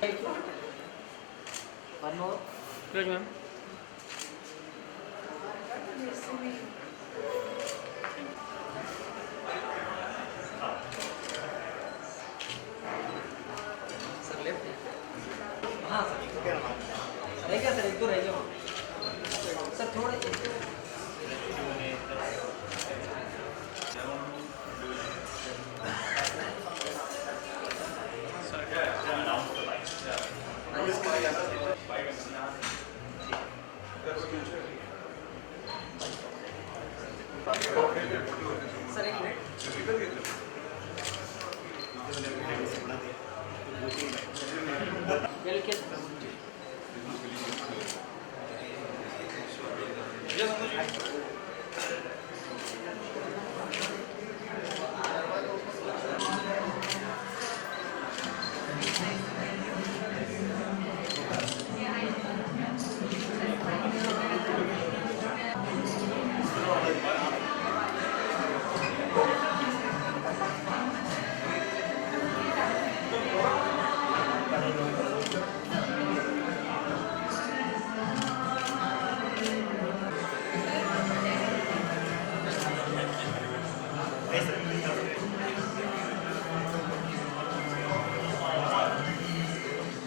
One more. Good, ma'am. Sir left. हाँ sir. Sir क्या sir एक दो रह जाओ। सर थोड़े सर एक मिनट। ये लिखिए sir.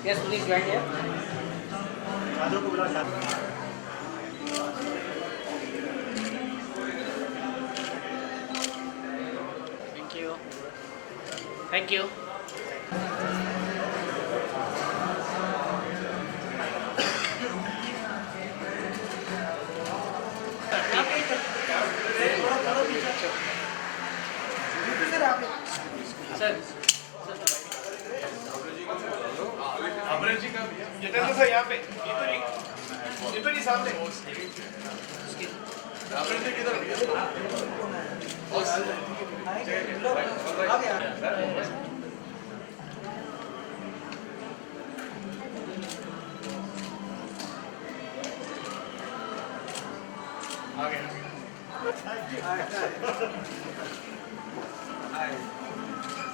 Yes, please join here. Thank you. Thank you. Sir. Amresh ji का जितेंद्र सर यहाँ पे ये तो नहीं सामने अमरेश जी किधर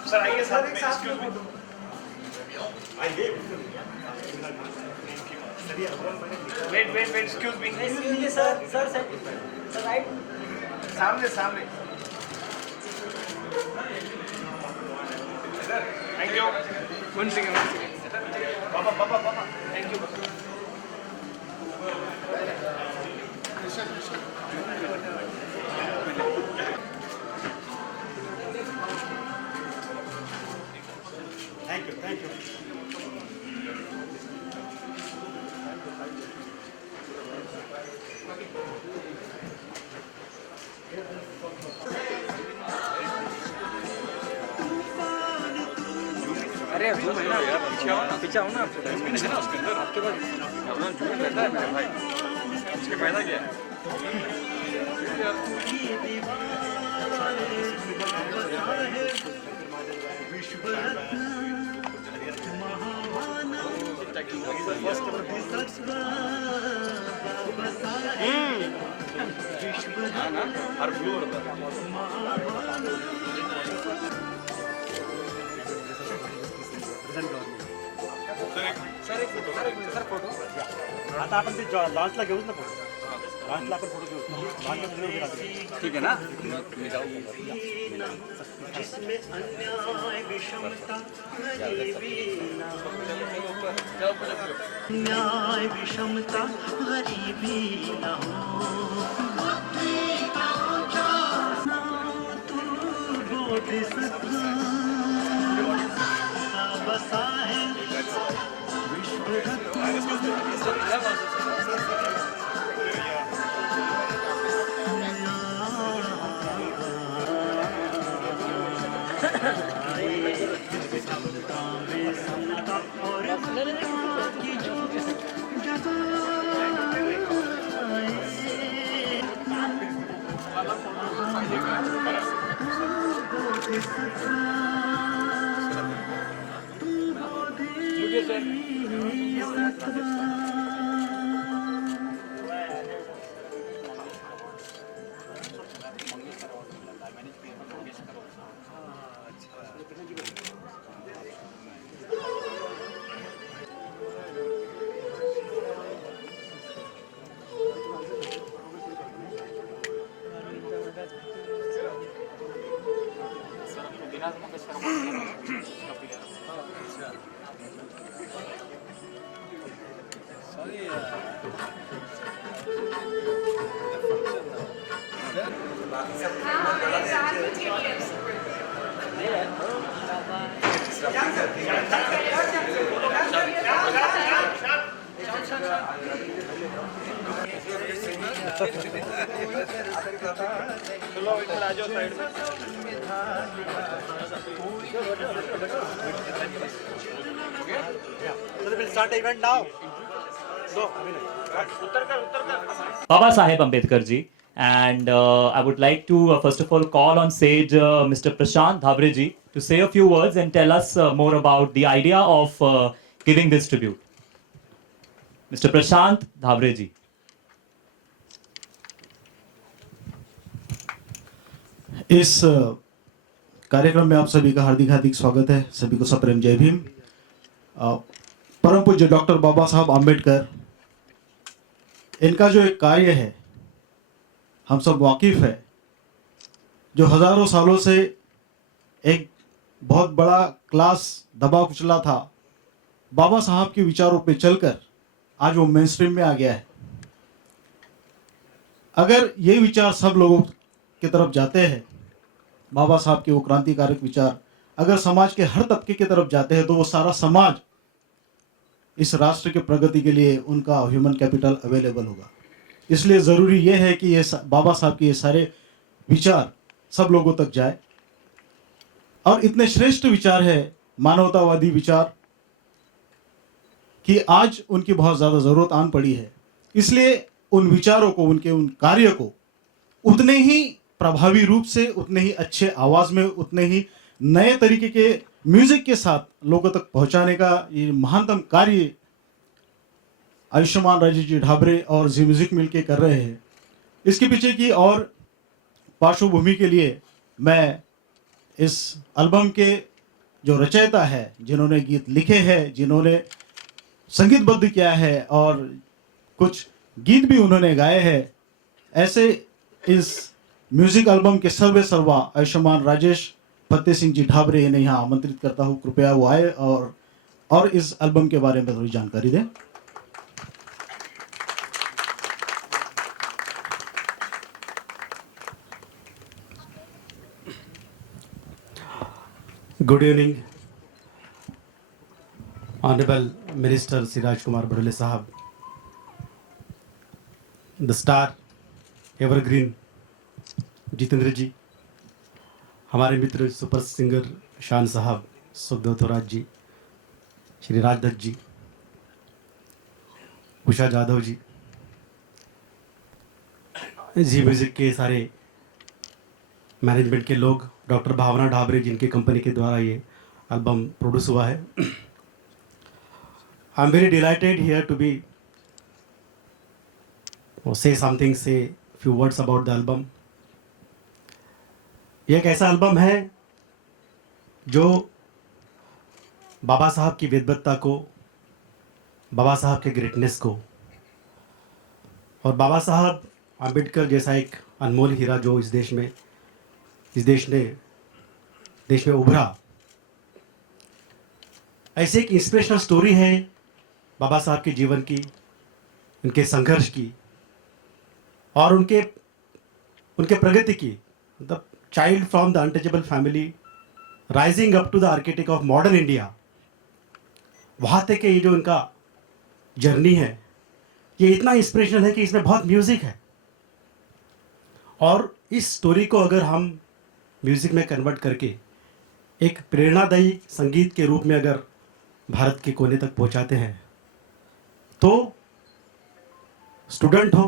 सर आइए sir excuse me wait excuse me sir sir sir sir right. सामने सामने थैंक यू One second. पापा थैंक यू थैंक यू अरे जूम है ना यार, पीछे आओ ना आप। है ना उसके अंदर आपके पास अपना जूम रहता है मेरे भाई, उसके फायदा क्या है? हाँ ना, हर ब्लू होता है। सर एक फोटो। आता आपण ते लॉन्चला घेऊच ना फोटो, लॉन्चला आपण फोटो घेऊ, लॉन्चला व्हिडिओ घेऊ राहतो. ठीक है ना, मैं जाऊँ। जिसमें अन्याय विषमता न्याय विषमता गरीबी न हो, तू बोधिसत्व बसा है So we will start the event now. So, Baba Saheb Ambedkar ji. And I would like to first of all call on stage Mr. Prashant Dhavre ji to say a few words and tell us more about the idea of giving this tribute. Mr. Prashant Dhavre ji. इस कार्यक्रम में आप सभी का हार्दिक हार्दिक स्वागत है। सभी को सप्रेम जय भीम। परम पूज्य डॉक्टर बाबा साहब आम्बेडकर, इनका जो एक कार्य है हम सब वाकिफ है, जो हजारों सालों से एक बहुत बड़ा क्लास दबा कुचला था, बाबा साहब के विचारों पे चलकर आज वो मेन स्ट्रीम में आ गया है। अगर ये विचार सब लोगों की तरफ जाते हैं, बाबा साहब के वो क्रांतिकारक विचार अगर समाज के हर तबके की तरफ जाते हैं, तो वो सारा समाज इस राष्ट्र के प्रगति के लिए उनका ह्यूमन कैपिटल अवेलेबल होगा। इसलिए ज़रूरी ये है कि ये बाबा साहब के ये सारे विचार सब लोगों तक जाए। और इतने श्रेष्ठ विचार है, मानवतावादी विचार, कि आज उनकी बहुत ज़्यादा ज़रूरत आन पड़ी है। इसलिए उन विचारों को, उनके उन कार्य को उतने ही प्रभावी रूप से, उतने ही अच्छे आवाज़ में, उतने ही नए तरीके के म्यूजिक के साथ लोगों तक पहुंचाने का ये महानतम कार्य आयुष्मान राजेश जी ढाबरे और जी म्यूजिक मिलके कर रहे हैं। इसके पीछे की और पार्श्वभूमि के लिए मैं इस एल्बम के जो रचयिता है, जिन्होंने गीत लिखे हैं, जिन्होंने संगीतबद्ध किया है और कुछ गीत भी उन्होंने गाए हैं, ऐसे इस म्यूजिक एल्बम के सर्वे सर्वा आयुष्मान राजेश फतेह सिंह जी ढाबरे, इन्हें यहाँ आमंत्रित करता हूँ, कृपया वो आए और इस एल्बम के बारे में थोड़ी जानकारी दें। Good evening, Honorable Minister Siraj Kumar Badole Sahab, the star, evergreen Jitendra जी, हमारे मित्र सुपर सिंगर शान साहब, सुखदेव थोराट जी, श्री राजदत्त जी, उषा जाधव जी, जी म्यूजिक के सारे मैनेजमेंट के लोग, डॉक्टर भावना ढाबरे जिनकी कंपनी के द्वारा ये एल्बम प्रोड्यूस हुआ है। I am very delighted here to be say something, say few words about the album. ये एक ऐसा एल्बम है जो बाबा साहब की विद्वत्ता को, बाबा साहब के ग्रेटनेस को और बाबा साहब आम्बेडकर जैसा एक अनमोल हीरा जो इस देश में उभरा, ऐसे एक इंस्पिरेशनल स्टोरी है बाबा साहब के जीवन की, उनके संघर्ष की और उनके प्रगति की। मतलब child from the untouchable family rising up to the architect of modern India, वहाँ तक के ये जो उनका जर्नी है, ये इतना इंस्पिरेशनल है कि इसमें बहुत म्यूज़िक है। और इस स्टोरी को अगर हम म्यूज़िक में कन्वर्ट करके एक प्रेरणादायी संगीत के रूप में अगर भारत के कोने तक पहुंचाते हैं, तो स्टूडेंट हो,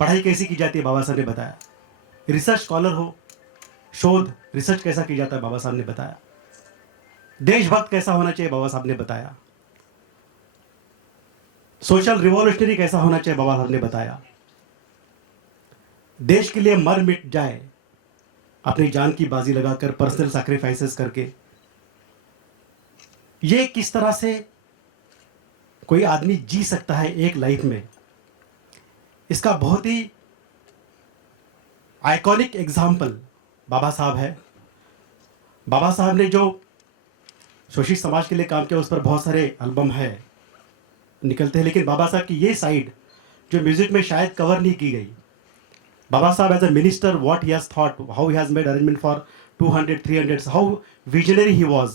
पढ़ाई कैसी की जाती है बाबा साहब ने बताया, रिसर्च स्कॉलर हो, शोध रिसर्च कैसा की जाता है बाबा साहब ने बताया, देशभक्त कैसा होना चाहिए बाबा साहब ने बताया, सोशल रिवॉल्यूशनरी कैसा होना चाहिए बाबा साहब ने बताया, देश के लिए मर मिट जाए अपनी जान की बाजी लगाकर, पर्सनल सैक्रिफाइसेस करके। ये किस तरह से कोई आदमी जी सकता है एक लाइफ में, इसका बहुत ही आइकॉनिक एग्जाम्पल बाबा साहब है। बाबा साहब ने जो शोषित समाज के लिए काम किया, उस पर बहुत सारे एल्बम है निकलते हैं, लेकिन बाबा साहब की ये साइड जो म्यूजिक में शायद कवर नहीं की गई, Baba Saheb as a minister, what he has thought, how he has made arrangement for 200, 300, how visionary he was,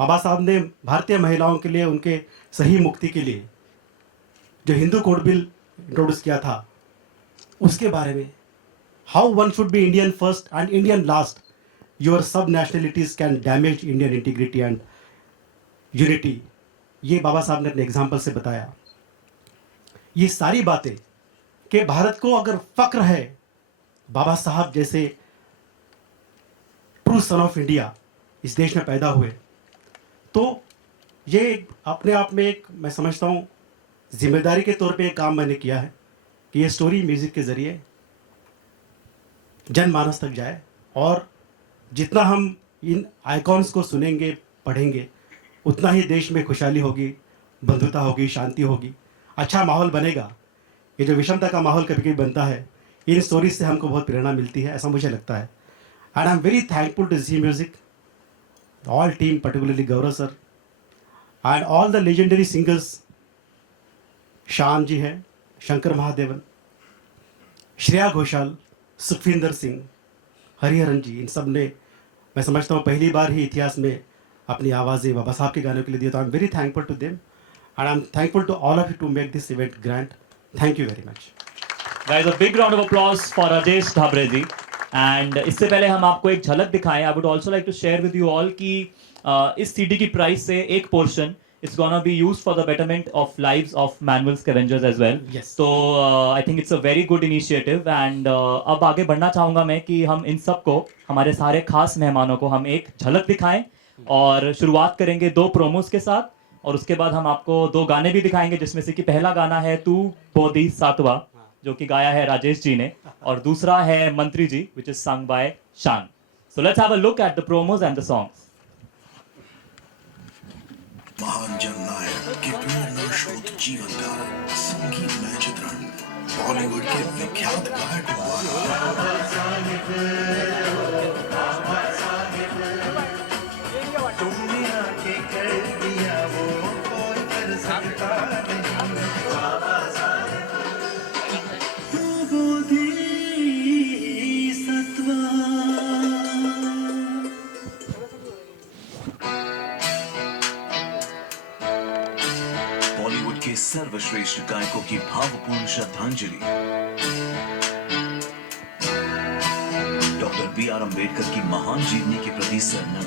Baba Saheb ने भारतीय महिलाओं के लिए, उनके सही मुक्ति के लिए जो हिंदू कोड बिल इंट्रोड्यूस किया था, उसके बारे में, how one should be Indian first and Indian last, your sub nationalities can damage Indian integrity and unity, ये बाबा साहब ने अपने एग्जाम्पल से बताया। ये सारी बातें कि भारत को अगर फक्र है बाबा साहब जैसे ट्रू सन ऑफ इंडिया इस देश में पैदा हुए, तो ये अपने आप में एक, मैं समझता हूँ जिम्मेदारी के तौर पे एक काम मैंने किया है कि ये स्टोरी म्यूज़िक के ज़रिए जनमानस तक जाए, और जितना हम इन आइकॉन्स को सुनेंगे, पढ़ेंगे, उतना ही देश में खुशहाली होगी, बंधुता होगी, शांति होगी, अच्छा माहौल बनेगा। ये जो विषमता का माहौल कभी कभी बनता है, इन स्टोरीज से हमको बहुत प्रेरणा मिलती है, ऐसा मुझे लगता है। And I am very thankful to Zee music, all team, particularly Gaurav sir and all the legendary singers, Shaan ji हैं, शंकर महादेवन, श्रेया घोषाल, सुखविंदर सिंह, हरिहरन जी, इन सब ने, मैं समझता हूँ पहली बार ही इतिहास में अपनी आवाज़ें बाबा साहब के गानों के लिए दी। तो I am very thankful to them and I am thankful to all of you to make this event grand. Thank you very much. Guys, a big round of applause for Rajesh Dhabre ji. And इससे पहले हम आपको एक झलक दिखाएं, I would also like to share with you all कि इस CD की प्राइस से एक portion it's gonna be used for the betterment of lives of manual scavengers as well. Yes. So I think it's a very good initiative and अब आगे बढ़ना चाहूँगा मैं कि हम इन सबको, हमारे सारे खास मेहमानों को हम एक झलक दिखाएं, और शुरुआत करेंगे 2 प्रोमोस के साथ, और उसके बाद हम आपको 2 गाने भी दिखाएंगे, जिसमें से कि पहला गाना है तू बोधिसत्वा, जो कि गाया है राजेश जी ने, और दूसरा है मंत्री जी, which is sung by शान। So let's have a look at the promos and the songs. महान जननायक के प्रेरणा स्रोत जीवन का संगीतमय चित्रण बॉलीवुड के विख्यात गायकों बॉलीवुड के सर्वश्रेष्ठ गायकों की भावपूर्ण श्रद्धांजलि। Doctor B.R. अम्बेडकर की महान जीवनी के प्रति सरनम।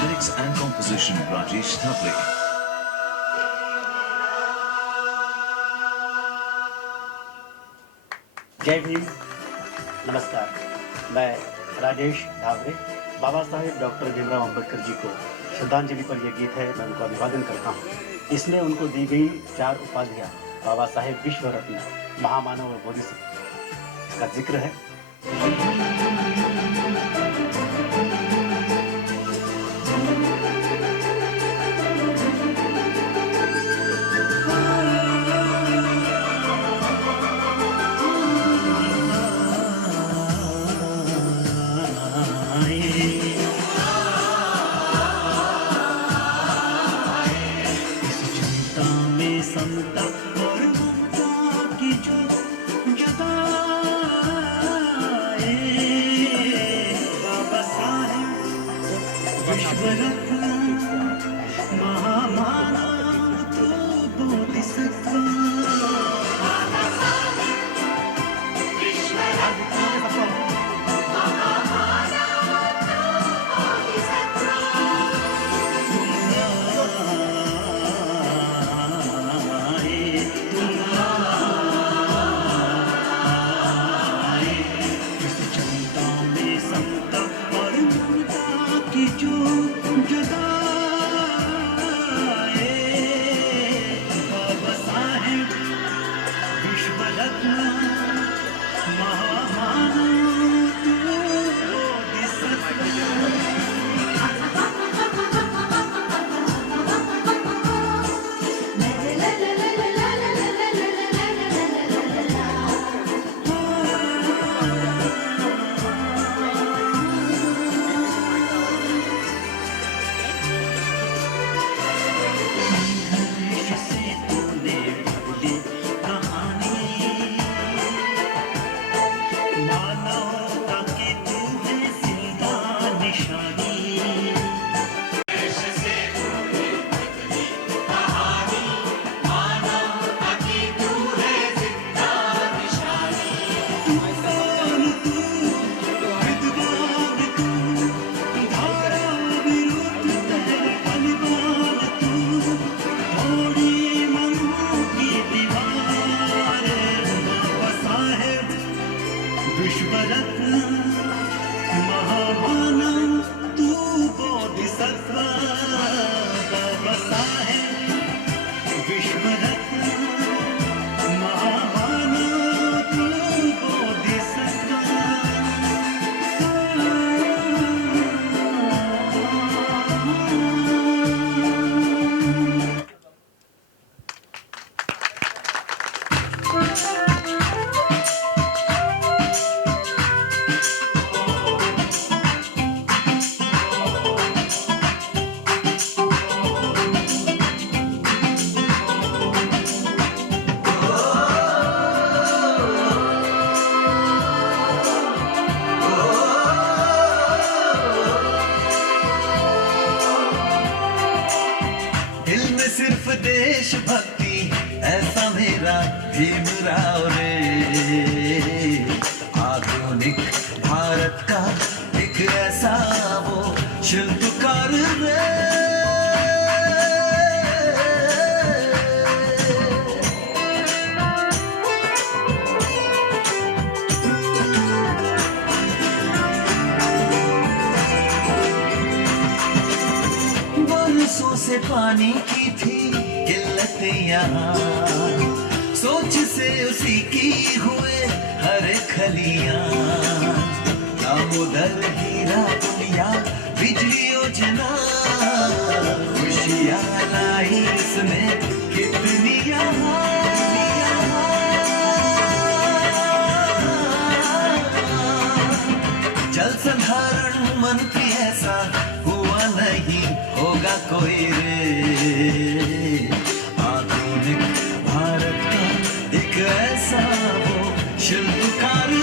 Lyrics and composition Rajesh Dhabre. जय भीम, नमस्कार। मैं राजेश धाबरे बाबा साहेब डॉक्टर भीमराव अम्बेडकर जी को श्रद्धांजलि पर यह गीत है, मैं उनको अभिवादन करता हूँ। इसमें उनको दी गई 4 उपाधियाँ बाबा साहेब विश्व रत्न, महामानव और बोधिसत्व का जिक्र है। जो विश्व रत्न महामानव तू बोधिसत्व बाबा साहेब विश्व रत्न महामानव तू बोधिसत्व दिल में सिर्फ देशभक्ति ऐसा मेरा भीमराव रे आधुनिक भारत का एक ऐसा वो शिल्पकार रे बरसों से पानी की थी किल्लतें यहाँ सोच से उसी की हुए हर खलियां दामोदर हीरा दुनिया बिजली योजना खुशियाँ लाई इसने कितनी जल संधारण मंत्री ऐसा हुआ नहीं होगा कोई रे आधुनिक भारत का एक ऐसा वो शिल्पकार रे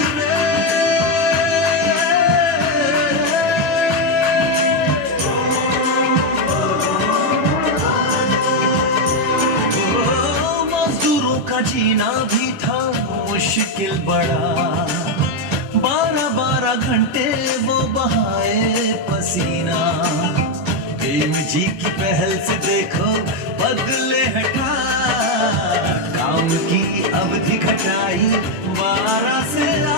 मजदूरों का जीना भी था मुश्किल बड़ा 12-12 घंटे वो बहाए पसीना भीम जी की पहल से देखो बदले हटा काम की अवधि घटाई 12 से 8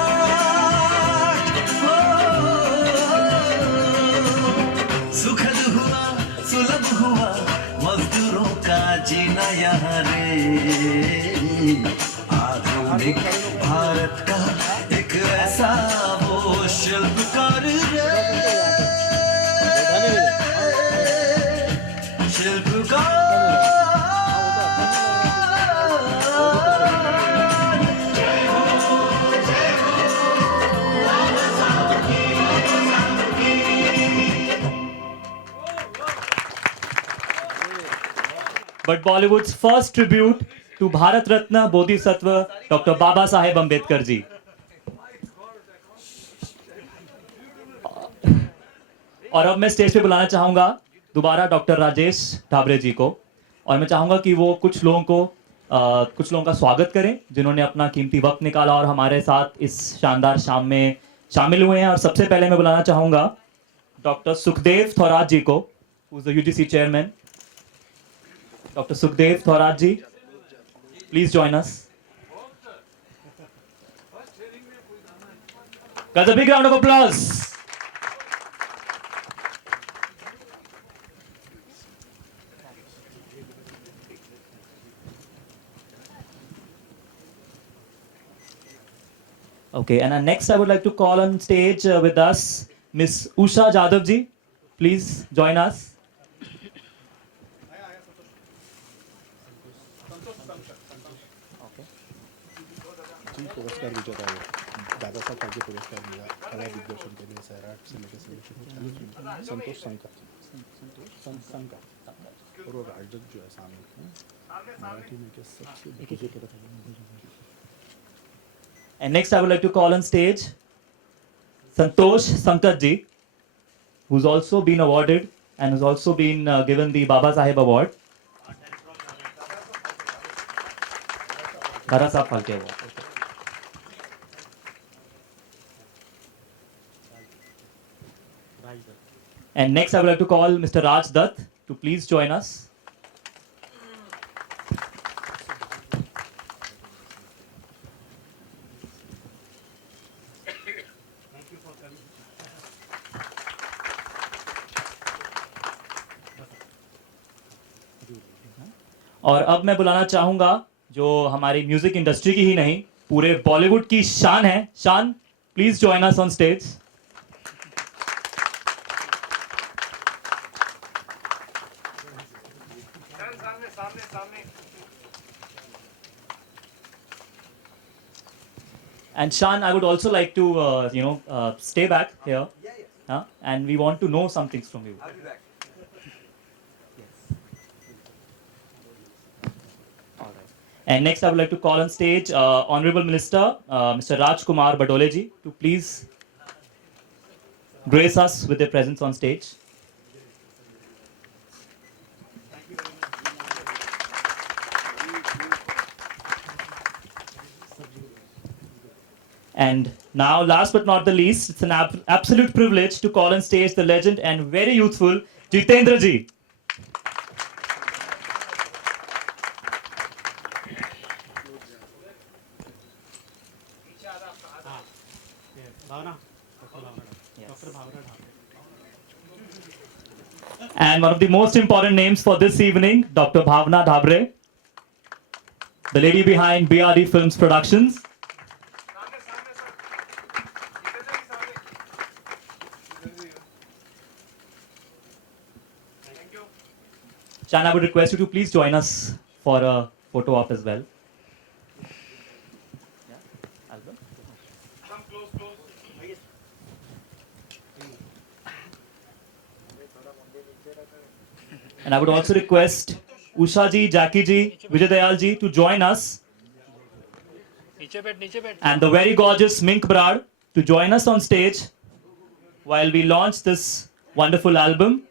सुखद हुआ सुलभ हुआ मजदूरों का जीना यहाँ रे आधुनिक भारत का एक ऐसा वो शिल्पकार रे But Bollywood's first tribute to Bharat Ratna Bodhisattva Dr. Baba Saheb Ambedkar ji. और अब मैं स्टेज पे बुलाना चाहूंगा दोबारा डॉक्टर राजेश ढाबरे जी को और मैं चाहूंगा कि वो कुछ लोगों का स्वागत करें जिन्होंने अपना कीमती वक्त निकाला और हमारे साथ इस शानदार शाम में शामिल हुए हैं। और सबसे पहले मैं बुलाना चाहूंगा डॉक्टर सुखदेव थोराट जी को, who is the UGC chairman. Doctor Sukhdev Thorat ji, please join us. Guys, a big round of applause. Okay, and next I would like to call on stage with us Miss Usha Jadhav ji. Please join us. पुरस्कार विजेता है दादा साहब फाल्के पुरस्कार मिला कला दिग्दर्शन के लिए सैराट से लेकर संतोष संकर और वो राजद जो है सामने मराठी में के सबसे बुजुर्ग तरफ। And next I would like to call on stage Santosh Sankat ji, who's also been awarded and has also been given the Baba Saheb Award. Dada Saheb Phalke Award. And next I would like to call Mr. Raj Dutt to please join us. और अब मैं बुलाना चाहूंगा जो हमारी music industry की ही नहीं पूरे बॉलीवुड की शान है, शान, please join us on stage. सामने सामने सामने And Shan, I would also like to, stay back here. And we want to know some things from you. I'll be back. And next, I would like to call on stage Honorable Minister, Mr. Rajkumar Badole ji, to please grace us with their presence on stage. And now, last but not the least, it's an absolute privilege to call on stage the legend and very youthful Jitendra ji. And one of the most important names for this evening, Dr. Bhavna Dhabre, the lady behind BRD Films Productions. सामने सामने sir इधर से सामने इधर से thank you Shan, I would request you to please join us for a photo op as well. Come close close And I would also request Usha ji, Jackie ji, Vijay Dayal ji to join us. And the very gorgeous Mink Brad to join us on stage while we launch this wonderful album.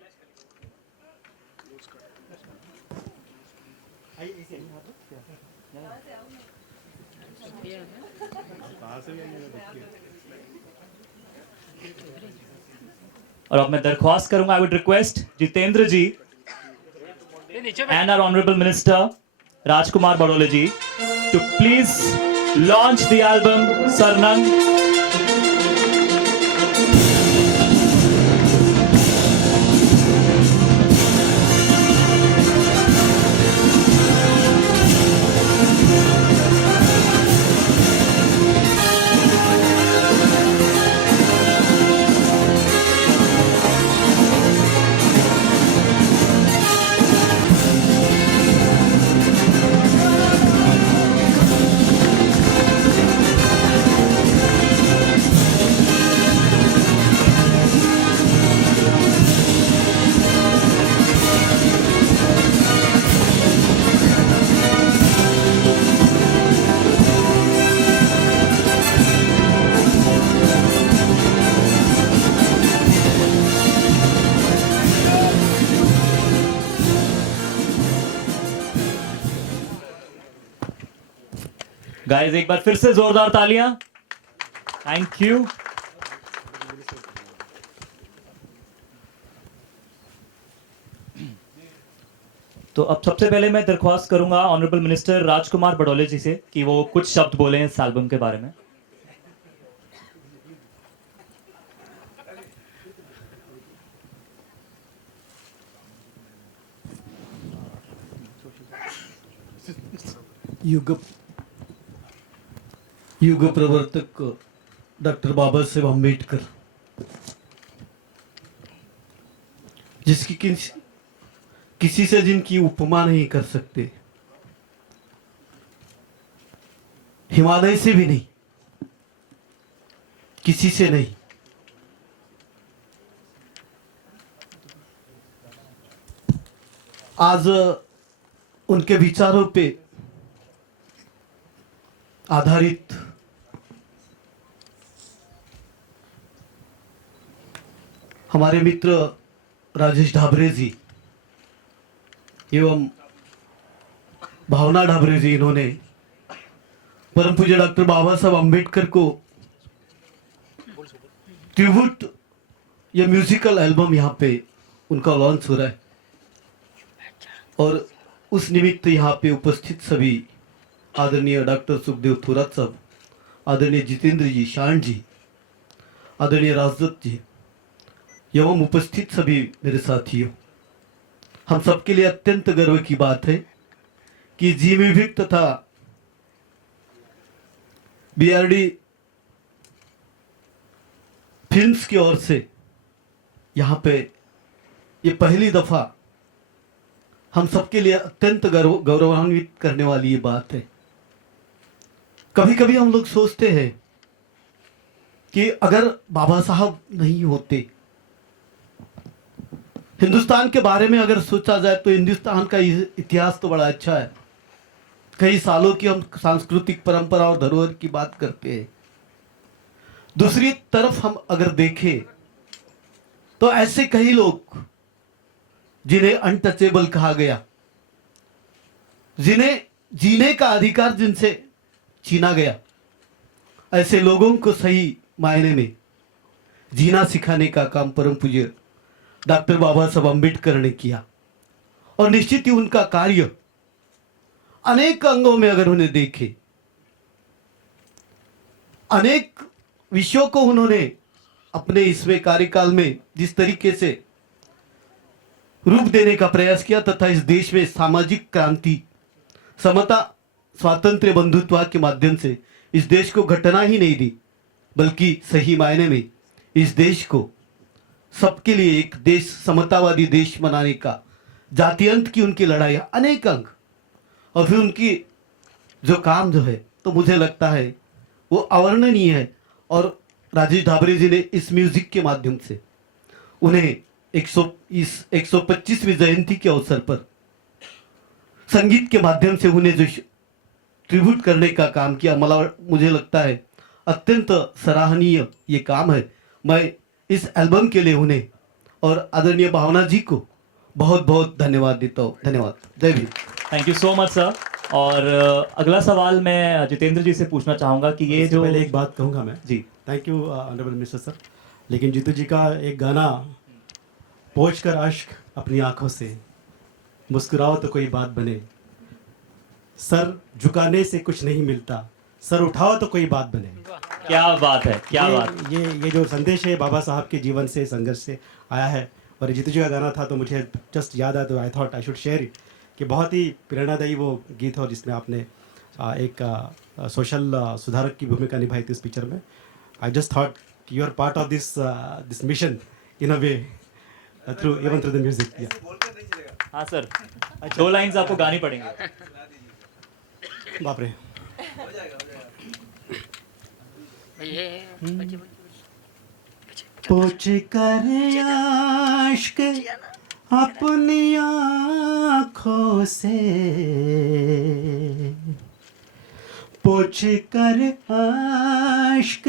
और अब मैं दरख्वास्त करूंगा, I would request Jitendra ji and our Honorable Minister Rajkumar Badole ji to please launch the album Sarnang. Guys एक बार फिर से जोरदार तालियां। Thank you. तो अब सबसे पहले मैं दरख्वास्त करूंगा ऑनरेबल मिनिस्टर राजकुमार बडोले जी से कि वो कुछ शब्द बोलें इस एल्बम के बारे में। युग प्रवर्तक डॉक्टर बाबा साहेब अम्बेडकर, जिसकी किसी से जिनकी उपमा नहीं कर सकते, हिमालय से भी नहीं, किसी से नहीं, आज उनके विचारों पे आधारित हमारे मित्र राजेश ढाबरे जी एवं भावना ढाबरे जी, इन्होंने परम पूज्य डॉक्टर बाबा साहब अम्बेडकर को ट्रिब्यूट या म्यूजिकल एल्बम यहाँ पे उनका लॉन्च हो रहा है और उस निमित्त यहाँ पे उपस्थित सभी आदरणीय डॉक्टर सुखदेव थोरात साहब, आदरणीय जितेंद्र जी, शान जी, आदरणीय राजदत्त जी एवं उपस्थित सभी मेरे साथियों, हम सबके लिए अत्यंत गर्व की बात है कि जी म्यूजिक तथा बीआरडी फिल्म्स की ओर से यहाँ पे ये पहली दफा हम सबके लिए अत्यंत गौरवान्वित करने वाली ये बात है। कभी कभी हम लोग सोचते हैं कि अगर बाबा साहब नहीं होते, हिंदुस्तान के बारे में अगर सोचा जाए तो हिंदुस्तान का इतिहास तो बड़ा अच्छा है। कई सालों की हम सांस्कृतिक परंपरा और धरोहर की बात करते हैं। दूसरी तरफ हम अगर देखें तो ऐसे कई लोग जिन्हें अनटचेबल कहा गया, जिन्हें जीने का अधिकार जिनसे छीना गया, ऐसे लोगों को सही मायने में जीना सिखाने का काम परम पूज्य डॉक्टर बाबा साहब अम्बेडकर ने किया। और निश्चित ही उनका कार्य अनेक अंगों में अगर उन्हें देखे, अनेक विषयों को उन्होंने अपने इसमें कार्यकाल में जिस तरीके से रूप देने का प्रयास किया तथा इस देश में सामाजिक क्रांति, समता, स्वातंत्र्य, बंधुत्व के माध्यम से इस देश को घटना ही नहीं दी, बल्कि सही मायने में इस देश को सबके लिए एक देश, समतावादी देश बनाने का जातीयंत की उनकी लड़ाई, अनेक अंग, और फिर उनकी जो काम जो है तो मुझे लगता है वो अवर्णनीय है। और राजेश ढाबरे जी ने इस म्यूजिक के माध्यम से उन्हें 125वीं जयंती के अवसर पर संगीत के माध्यम से उन्हें जो ट्रिब्यूट करने का काम किया, मुझे लगता है अत्यंत सराहनीय ये काम है। मैं इस एल्बम के लिए उन्हें और आदरणीय भावना जी को बहुत बहुत धन्यवाद देता हूँ। धन्यवाद। जय Bhim. Thank you so much sir. और अगला सवाल मैं जितेंद्र जी से पूछना चाहूंगा कि ये जो पहले एक बात कहूँगा मैं जी। Thank you honourable minister sir. लेकिन जीतू जी का एक गाना, पोंछ कर अश्क अपनी आंखों से, मुस्कुराओ तो कोई बात बने, सर झुकाने से कुछ नहीं मिलता, सर उठाओ तो कोई बात बने। क्या बात है, क्या बात। ये जो संदेश है बाबा साहब के जीवन से, संघर्ष से आया है। और जीतू जी का गाना था तो मुझे जस्ट याद आया, तो I thought I should share it, कि बहुत ही प्रेरणादायी वो गीत हो जिसमें आपने एक सोशल सुधारक की भूमिका निभाई थी इस पिक्चर में। I just thought you are part of this mission in a way through even through the music. हाँ सर, 2 लाइंस आपको गानी पड़ेंगे। बाप रे। पोंछ कर अश्क अपनी आँखों से, पोंछ कर अश्क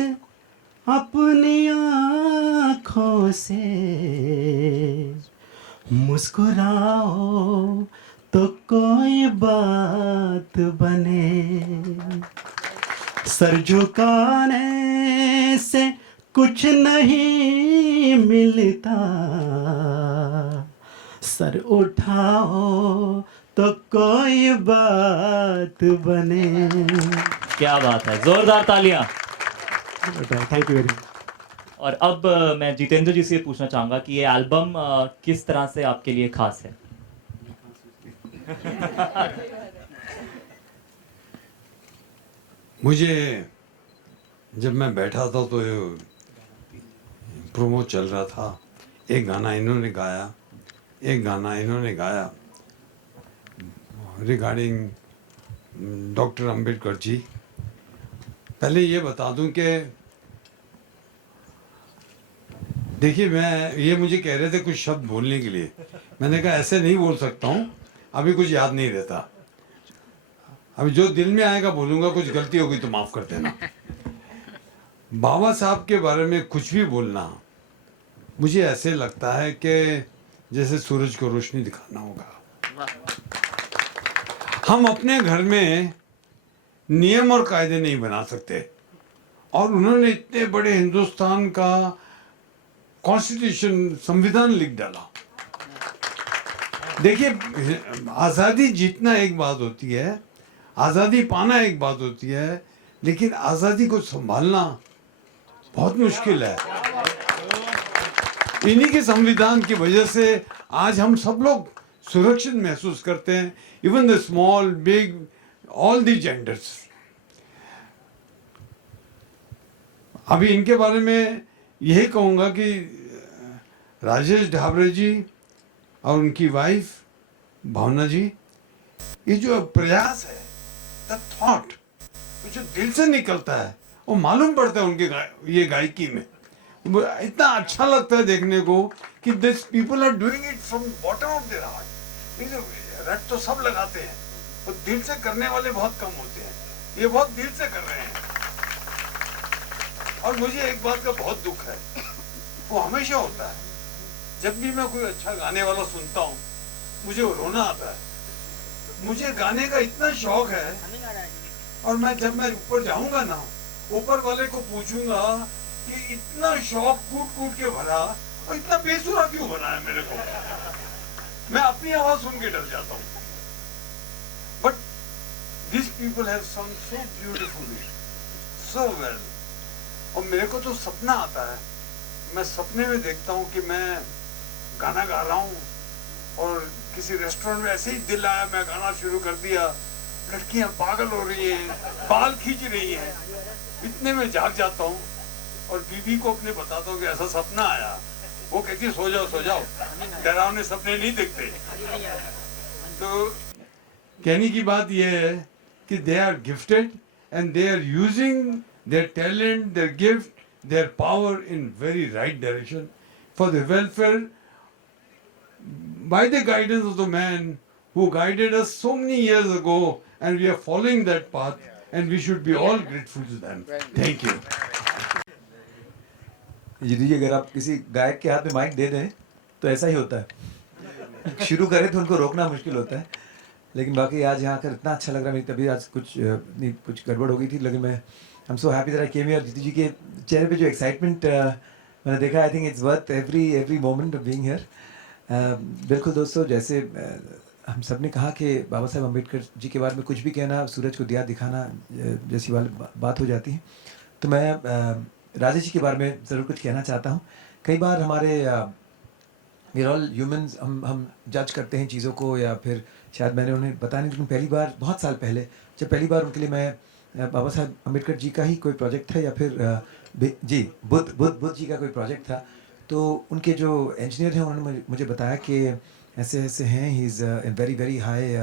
अपनी आँखों से, मुस्कुराओ तो कोई बात बने, सर झुकाने से कुछ नहीं मिलता, सर उठाओ तो कोई बात बने। क्या बात है, जोरदार तालियां। Thank you very much. और अब मैं जितेंद्र जी से पूछना चाहूंगा कि ये एल्बम किस तरह से आपके लिए खास है। मुझे जब मैं बैठा था तो प्रोमो चल रहा था, एक गाना इन्होंने गाया, एक गाना इन्होंने गाया रिगार्डिंग डॉक्टर अंबेडकर जी। पहले ये बता दूं कि देखिए, ये मुझे कह रहे थे कुछ शब्द बोलने के लिए, मैंने कहा ऐसे नहीं बोल सकता हूँ, अभी कुछ याद नहीं रहता, अभी जो दिल में आएगा बोलूँगा, कुछ गलती होगी तो माफ़ कर देना। बाबा साहब के बारे में कुछ भी बोलना मुझे ऐसे लगता है कि जैसे सूरज को रोशनी दिखाना होगा। हम अपने घर में नियम और कायदे नहीं बना सकते, और उन्होंने इतने बड़े हिंदुस्तान का कॉन्स्टिट्यूशन, संविधान लिख डाला। देखिए, आज़ादी जीतना एक बात होती है, आज़ादी पाना एक बात होती है, लेकिन आज़ादी को संभालना बहुत मुश्किल है। इन्हीं के संविधान की वजह से आज हम सब लोग सुरक्षित महसूस करते हैं, even the small big all the genders. अभी इनके बारे में यही कहूँगा कि राजेश ढाबरे जी और उनकी वाइफ भावना जी, ये जो प्रयास है, द थॉट जो दिल से निकलता है वो मालूम पड़ता है उनके ये गायकी में। इतना अच्छा लगता है देखने को कि this people are doing it from bottom of their heart. रट तो सब लगाते हैं, तो दिल से करने वाले बहुत कम होते हैं, ये बहुत दिल से कर रहे हैं। और मुझे एक बात का बहुत दुख है, वो हमेशा होता है, जब भी मैं कोई अच्छा गाने वाला सुनता हूँ मुझे रोना आता है। मुझे गाने का इतना शौक है, और मैं जब मैं ऊपर जाऊंगा ना, ऊपर वाले को पूछूंगा कि इतना शौक कूट कूट के भरा और इतना बेसुरा क्यों बना है मेरे को। मैं अपनी आवाज सुन के डर जाता हूँ। But this people have song so beautifully, so well. और मेरे को तो सपना आता है, मैं सपने में देखता हूँ कि मैं गाना गा रहा हूँ और किसी रेस्टोरेंट में ऐसे ही दिल आया, मैं गाना शुरू कर दिया, लड़कियां पागल हो रही हैं, बाल खींच रही हैं, इतने में जाग जाता हूँ और बीवी को अपने बताता हूँ कि ऐसा सपना आया। वो कहती है सो जाओ, डरावने सपने नहीं देखते। तो कहने की बात यह है कि they are gifted and they are using their talent, their gift, their power in very right direction for the welfare, by the guidance of the man who guided us so many years ago, and we are following that path, and we should be all grateful to them. Thank you. यदि अगर आप किसी गायक के हाथ में mic दे दें तो ऐसा ही होता है। शुरू करें तो उनको रोकना मुश्किल होता है, लेकिन बाकी आज यहाँ कर इतना अच्छा लग रहा है। मेरी तबीयत आज कुछ गड़बड़ हो गई थी, लेकिन मैं I am so happy that I came here. Jitu ji के चेहरे पे जो एक्साइटमेंट मैंने देखा, I think it's worth every moment of being here. बिल्कुल दोस्तों, जैसे हम सब ने कहा कि बाबा साहब अम्बेडकर जी के बारे में कुछ भी कहना सूरज को दिया दिखाना जैसी वाली बात हो जाती है। तो मैं राजेश जी के बारे में ज़रूर कुछ कहना चाहता हूँ। कई बार हमारे वी आर ऑल ह्यूमंस, हम जज करते हैं चीज़ों को, या फिर शायद मैंने उन्हें बताया नहीं, लेकिन पहली बार बहुत साल पहले जब पहली बार उनके लिए मैं बाबा साहब अम्बेडकर जी का ही कोई प्रोजेक्ट था, या फिर जी बुद्ध जी का कोई प्रोजेक्ट था, तो उनके जो इंजीनियर हैं उन्होंने मुझे बताया कि ऐसे ऐसे हैं, he is very very high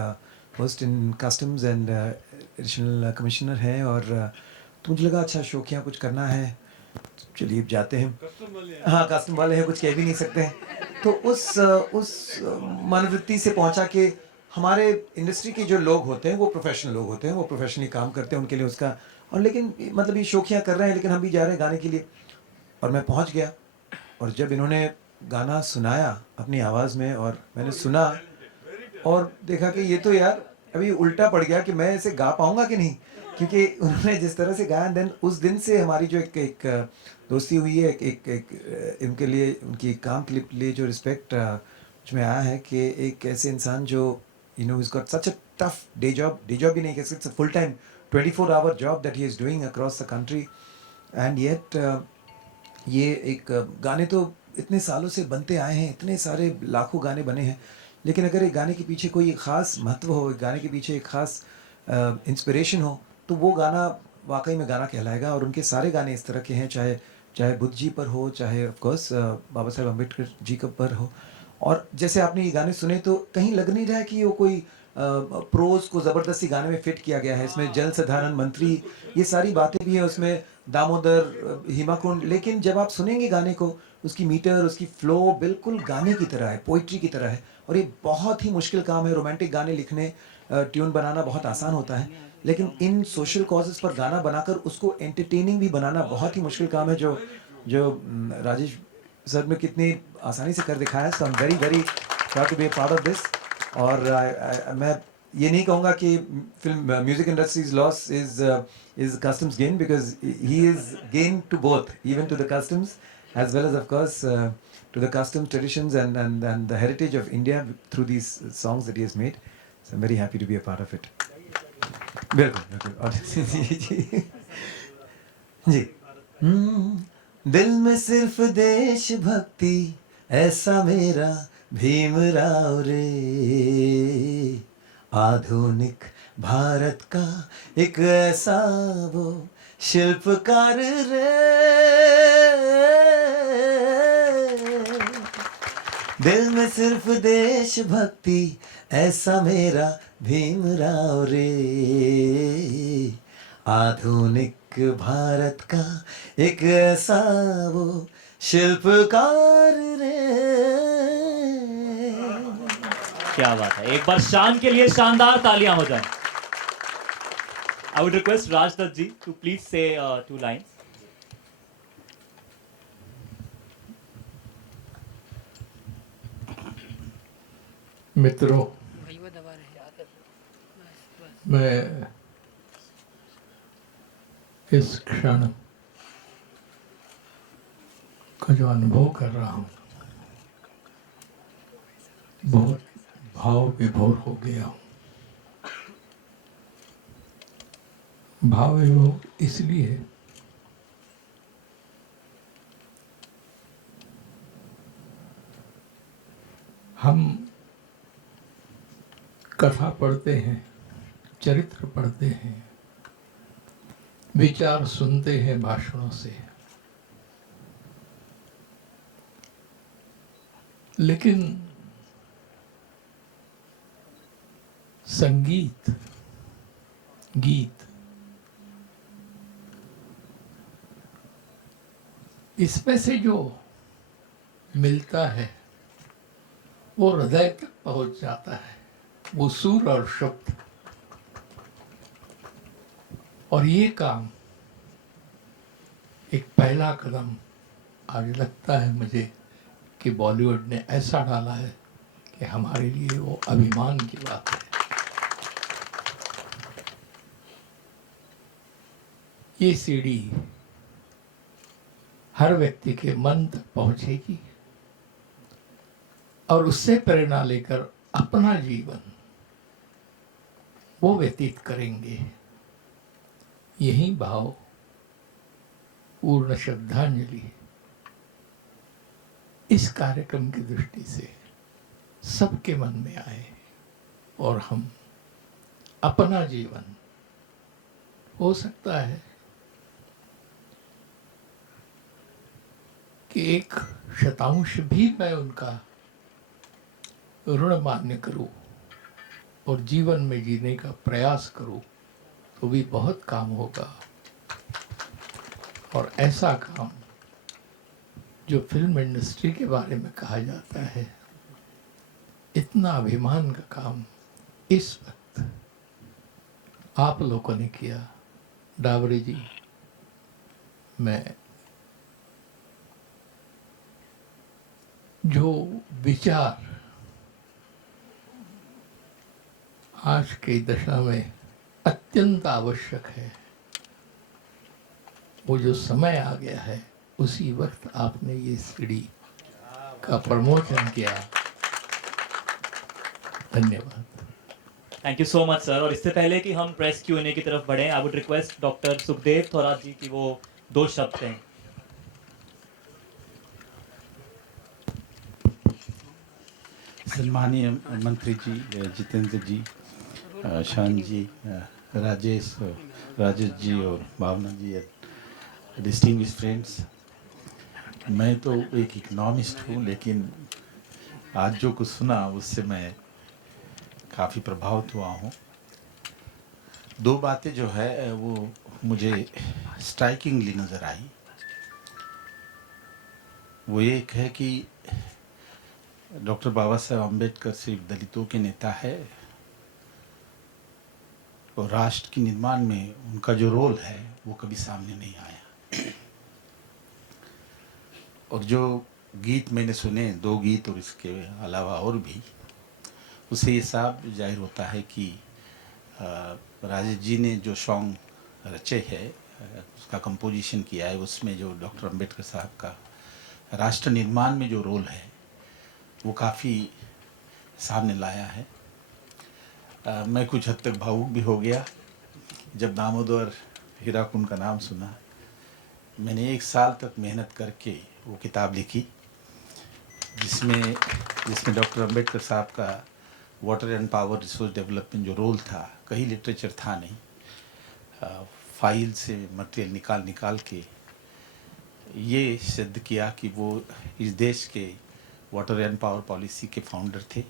post in customs and additional commissioner हैं। और तो मुझे लगा अच्छा शौकिया कुछ करना है, चलिए जाते हैं। हाँ, कस्टम वाले हैं, कुछ कह भी नहीं सकते हैं। तो उस मनोवृत्ति से पहुंचा कि हमारे इंडस्ट्री के जो लोग होते हैं वो प्रोफेशनल लोग होते हैं, वो प्रोफेशनली काम करते हैं, उनके लिए उसका, और लेकिन मतलब ये शौकिया कर रहे हैं, लेकिन हम भी जा रहे हैं गाने के लिए। और मैं पहुंच गया, और जब इन्होंने गाना सुनाया अपनी आवाज़ में और मैंने सुना और देखा कि ये तो यार अभी उल्टा पड़ गया कि मैं इसे गा पाऊँगा कि नहीं, क्योंकि उन्होंने जिस तरह से गाया। देन उस दिन से हमारी जो एक दोस्ती हुई है, एक इनके लिए, उनकी काम के लिए जो रिस्पेक्ट मुझ में आया है कि एक ऐसे इंसान जो you know he's got such a tough day job भी नहीं कह सकते, it's a full time 24-hour job that he is doing across the country, and yet ये एक गाने तो इतने सालों से बनते आए हैं, इतने सारे लाखों गाने बने हैं, लेकिन अगर एक गाने के पीछे कोई ख़ास महत्व हो, एक गाने के पीछे एक ख़ास इंस्पिरेशन हो, तो वो गाना वाकई में गाना कहलाएगा। और उनके सारे गाने इस तरह के हैं, चाहे बुद्ध जी पर हो, चाहे ऑफकोर्स बाबा साहब अम्बेडकर जी के पर हो। और जैसे आपने ये गाने सुने तो कहीं लग नहीं रहा है कि वो कोई प्रोज को ज़बरदस्ती गाने में फिट किया गया है। इसमें जल साधारण मंत्री, ये सारी बातें भी हैं उसमें, दामोदर, हिमाकुंड, लेकिन जब आप सुनेंगे गाने को, उसकी मीटर, उसकी फ्लो बिल्कुल गाने की तरह है, पोइट्री की तरह है। और ये बहुत ही मुश्किल काम है। रोमांटिक गाने लिखने, ट्यून बनाना बहुत आसान होता है, लेकिन इन सोशल कॉजेज़ पर गाना बनाकर उसको एंटरटेनिंग भी बनाना बहुत ही मुश्किल काम है, जो राजेश सर में कितनी आसानी से कर दिखाया है। So I am very very proud to be a part of this. और मैं ये नहीं कहूँगा कि film music industries loss is customs gain, because he is gain to both, even to the customs as well as of course to the customs, traditions and the heritage of India through these songs that he has made. So I'm very happy to be a part of it. बिल्कुल जी। दिल में सिर्फ देश भक्ति, ऐसा मेरा भीमराव रे, आधुनिक भारत का एक ऐसा वो शिल्पकार रे, दिल में सिर्फ देशभक्ति ऐसा मेरा भीमराव रे, आधुनिक भारत का एक ऐसा वो शिल्पकार रे। क्या बात है, एक बार शान के लिए शानदार तालियां हो जाए। I would request Raj Dutt ji to please say 2 lines. मित्रों, मैं इस क्षण का जो अनुभव कर रहा हूँ, बहुत भाव विभोर हो गया हूँ। भाव विभोर इसलिए हम कथा पढ़ते हैं, चरित्र पढ़ते हैं, विचार सुनते हैं भाषणों से, लेकिन संगीत, गीत, इसमें से जो मिलता है वो हृदय तक पहुंच जाता है, वो सुर और शब्द। और ये काम एक पहला कदम आज लगता है मुझे कि बॉलीवुड ने ऐसा डाला है कि हमारे लिए वो अभिमान की बात है। ये सीढ़ी हर व्यक्ति के मन तक पहुंचेगी और उससे प्रेरणा लेकर अपना जीवन वो व्यतीत करेंगे। यही भाव पूर्ण श्रद्धांजलि इस कार्यक्रम की दृष्टि से सबके मन में आए और हम अपना जीवन, हो सकता है कि 1% भी मैं उनका ऋण मान्य करूं और जीवन में जीने का प्रयास करूं तो भी बहुत काम होगा। और ऐसा काम जो फिल्म इंडस्ट्री के बारे में कहा जाता है, इतना अभिमान का काम इस वक्त आप लोगों ने किया। डावरे जी, मैं जो विचार आज की दशा में अत्यंत आवश्यक है, वो जो समय आ गया है, उसी वक्त आपने ये सीढ़ी का प्रमोशन किया। धन्यवाद। Thank you so much sir. और इससे पहले कि हम प्रेस Q&A की तरफ बढ़ें, I would request doctor Sukhdev Thorat ji की वो 2 शब्द कहें। सम्मानीय मंत्री जी, जितेंद्र जी, शान जी, राजेश जी और भावना जी, डिस्टिंग्विश फ्रेंड्स, मैं तो एक इकोनॉमिस्ट हूँ, लेकिन आज जो कुछ सुना उससे मैं काफ़ी प्रभावित हुआ हूँ। 2 बातें जो है वो मुझे स्ट्राइकिंगली नज़र आई। वो एक है कि डॉक्टर बाबा साहब अम्बेडकर सिर्फ दलितों के नेता है और राष्ट्र के निर्माण में उनका जो रोल है वो कभी सामने नहीं आया। और जो गीत मैंने सुने, 2 गीत और इसके अलावा और भी, उससे ये साफ जाहिर होता है कि राजेश जी ने जो सॉन्ग रचे है, उसका कंपोजिशन किया है, उसमें जो डॉक्टर अम्बेडकर साहब का राष्ट्र निर्माण में जो रोल है वो काफ़ी सामने लाया है। मैं कुछ हद तक भावुक भी हो गया जब दामोदर हीराकुंड का नाम सुना। मैंने 1 साल तक मेहनत करके वो किताब लिखी जिसमें डॉक्टर अंबेडकर साहब का water and power resource development जो रोल था, कहीं लिटरेचर था नहीं। फाइल से मटेरियल निकाल के ये सिद्ध किया कि वो इस देश के वाटर एंड पावर पॉलिसी के फाउंडर थे।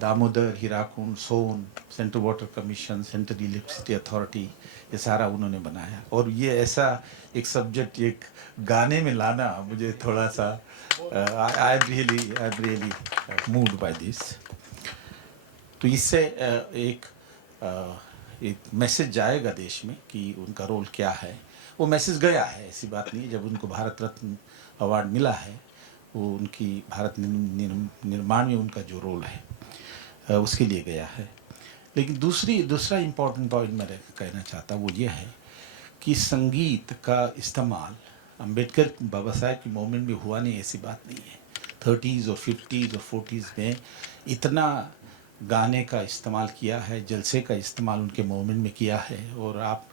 Damodar, Hirakud, Son, central water commission, central electricity authority, ये सारा उन्होंने बनाया। और ये ऐसा एक सब्जेक्ट एक गाने में लाना मुझे थोड़ा सा I am really moved by this. तो इससे एक मैसेज जाएगा देश में कि उनका रोल क्या है। वो मैसेज गया है, ऐसी बात नहीं है। जब उनको भारत रत्न अवार्ड मिला है, वो उनकी भारत निर्माण में उनका जो रोल है उसके लिए गया है। लेकिन दूसरा इम्पोर्टेंट पॉइंट मैं कहना चाहता वो ये है कि संगीत का इस्तेमाल अंबेडकर बाबा साहब की मूवमेंट में हुआ नहीं, ऐसी बात नहीं है। 30s और 50s और 40s में इतना गाने का इस्तेमाल किया है, जलसे का इस्तेमाल उनके मूवमेंट में किया है। और आप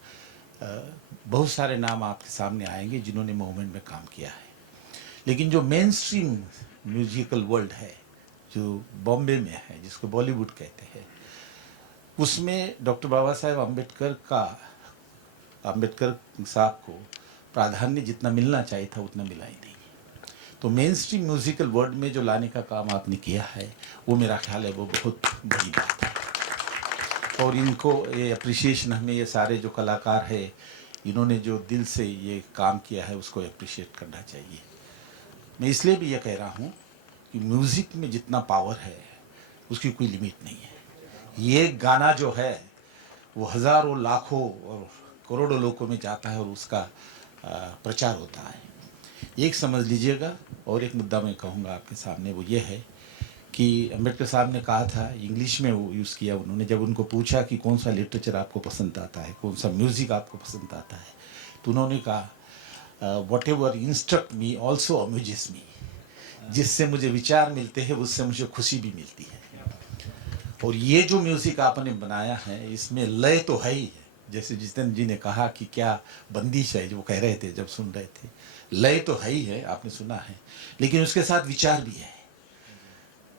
बहुत सारे नाम आपके सामने आएंगे जिन्होंने मूवमेंट में काम किया है। लेकिन जो मेन स्ट्रीम म्यूजिकल वर्ल्ड है, जो बॉम्बे में है, जिसको बॉलीवुड कहते हैं, उसमें डॉक्टर बाबा साहेब अम्बेडकर साहब को प्राधान्य जितना मिलना चाहिए था उतना मिला ही नहीं। तो मेन स्ट्रीम म्यूजिकल वर्ल्ड में जो लाने का काम आपने किया है, वो मेरा ख्याल है वो बहुत बड़ी बात है। और इनको ये अप्रिशिएशन, हमें ये सारे जो कलाकार है, इन्होंने जो दिल से ये काम किया है, उसको अप्रिशिएट करना चाहिए। मैं इसलिए भी ये कह रहा हूँ कि म्यूज़िक में जितना पावर है उसकी कोई लिमिट नहीं है। ये गाना जो है वो हज़ारों, लाखों और करोड़ों लोगों में जाता है और उसका प्रचार होता है। एक समझ लीजिएगा। और एक मुद्दा मैं कहूँगा आपके सामने, वो ये है कि अम्बेडकर साहब ने कहा था, इंग्लिश में वो यूज़ किया उन्होंने, जब उनको पूछा कि कौन सा लिटरेचर आपको पसंद आता है, कौन सा म्यूज़िक आपको पसंद आता है, तो उन्होंने कहा whatever instruct me also amuses me। जिससे मुझे विचार मिलते हैं उससे मुझे खुशी भी मिलती है। और ये जो म्यूज़िक आपने बनाया है, इसमें लय तो है ही है। जैसे जितेंद्र जी ने कहा कि क्या बंदिश है, जो कह रहे थे जब सुन रहे थे, लय तो है ही है, आपने सुना है, लेकिन उसके साथ विचार भी है,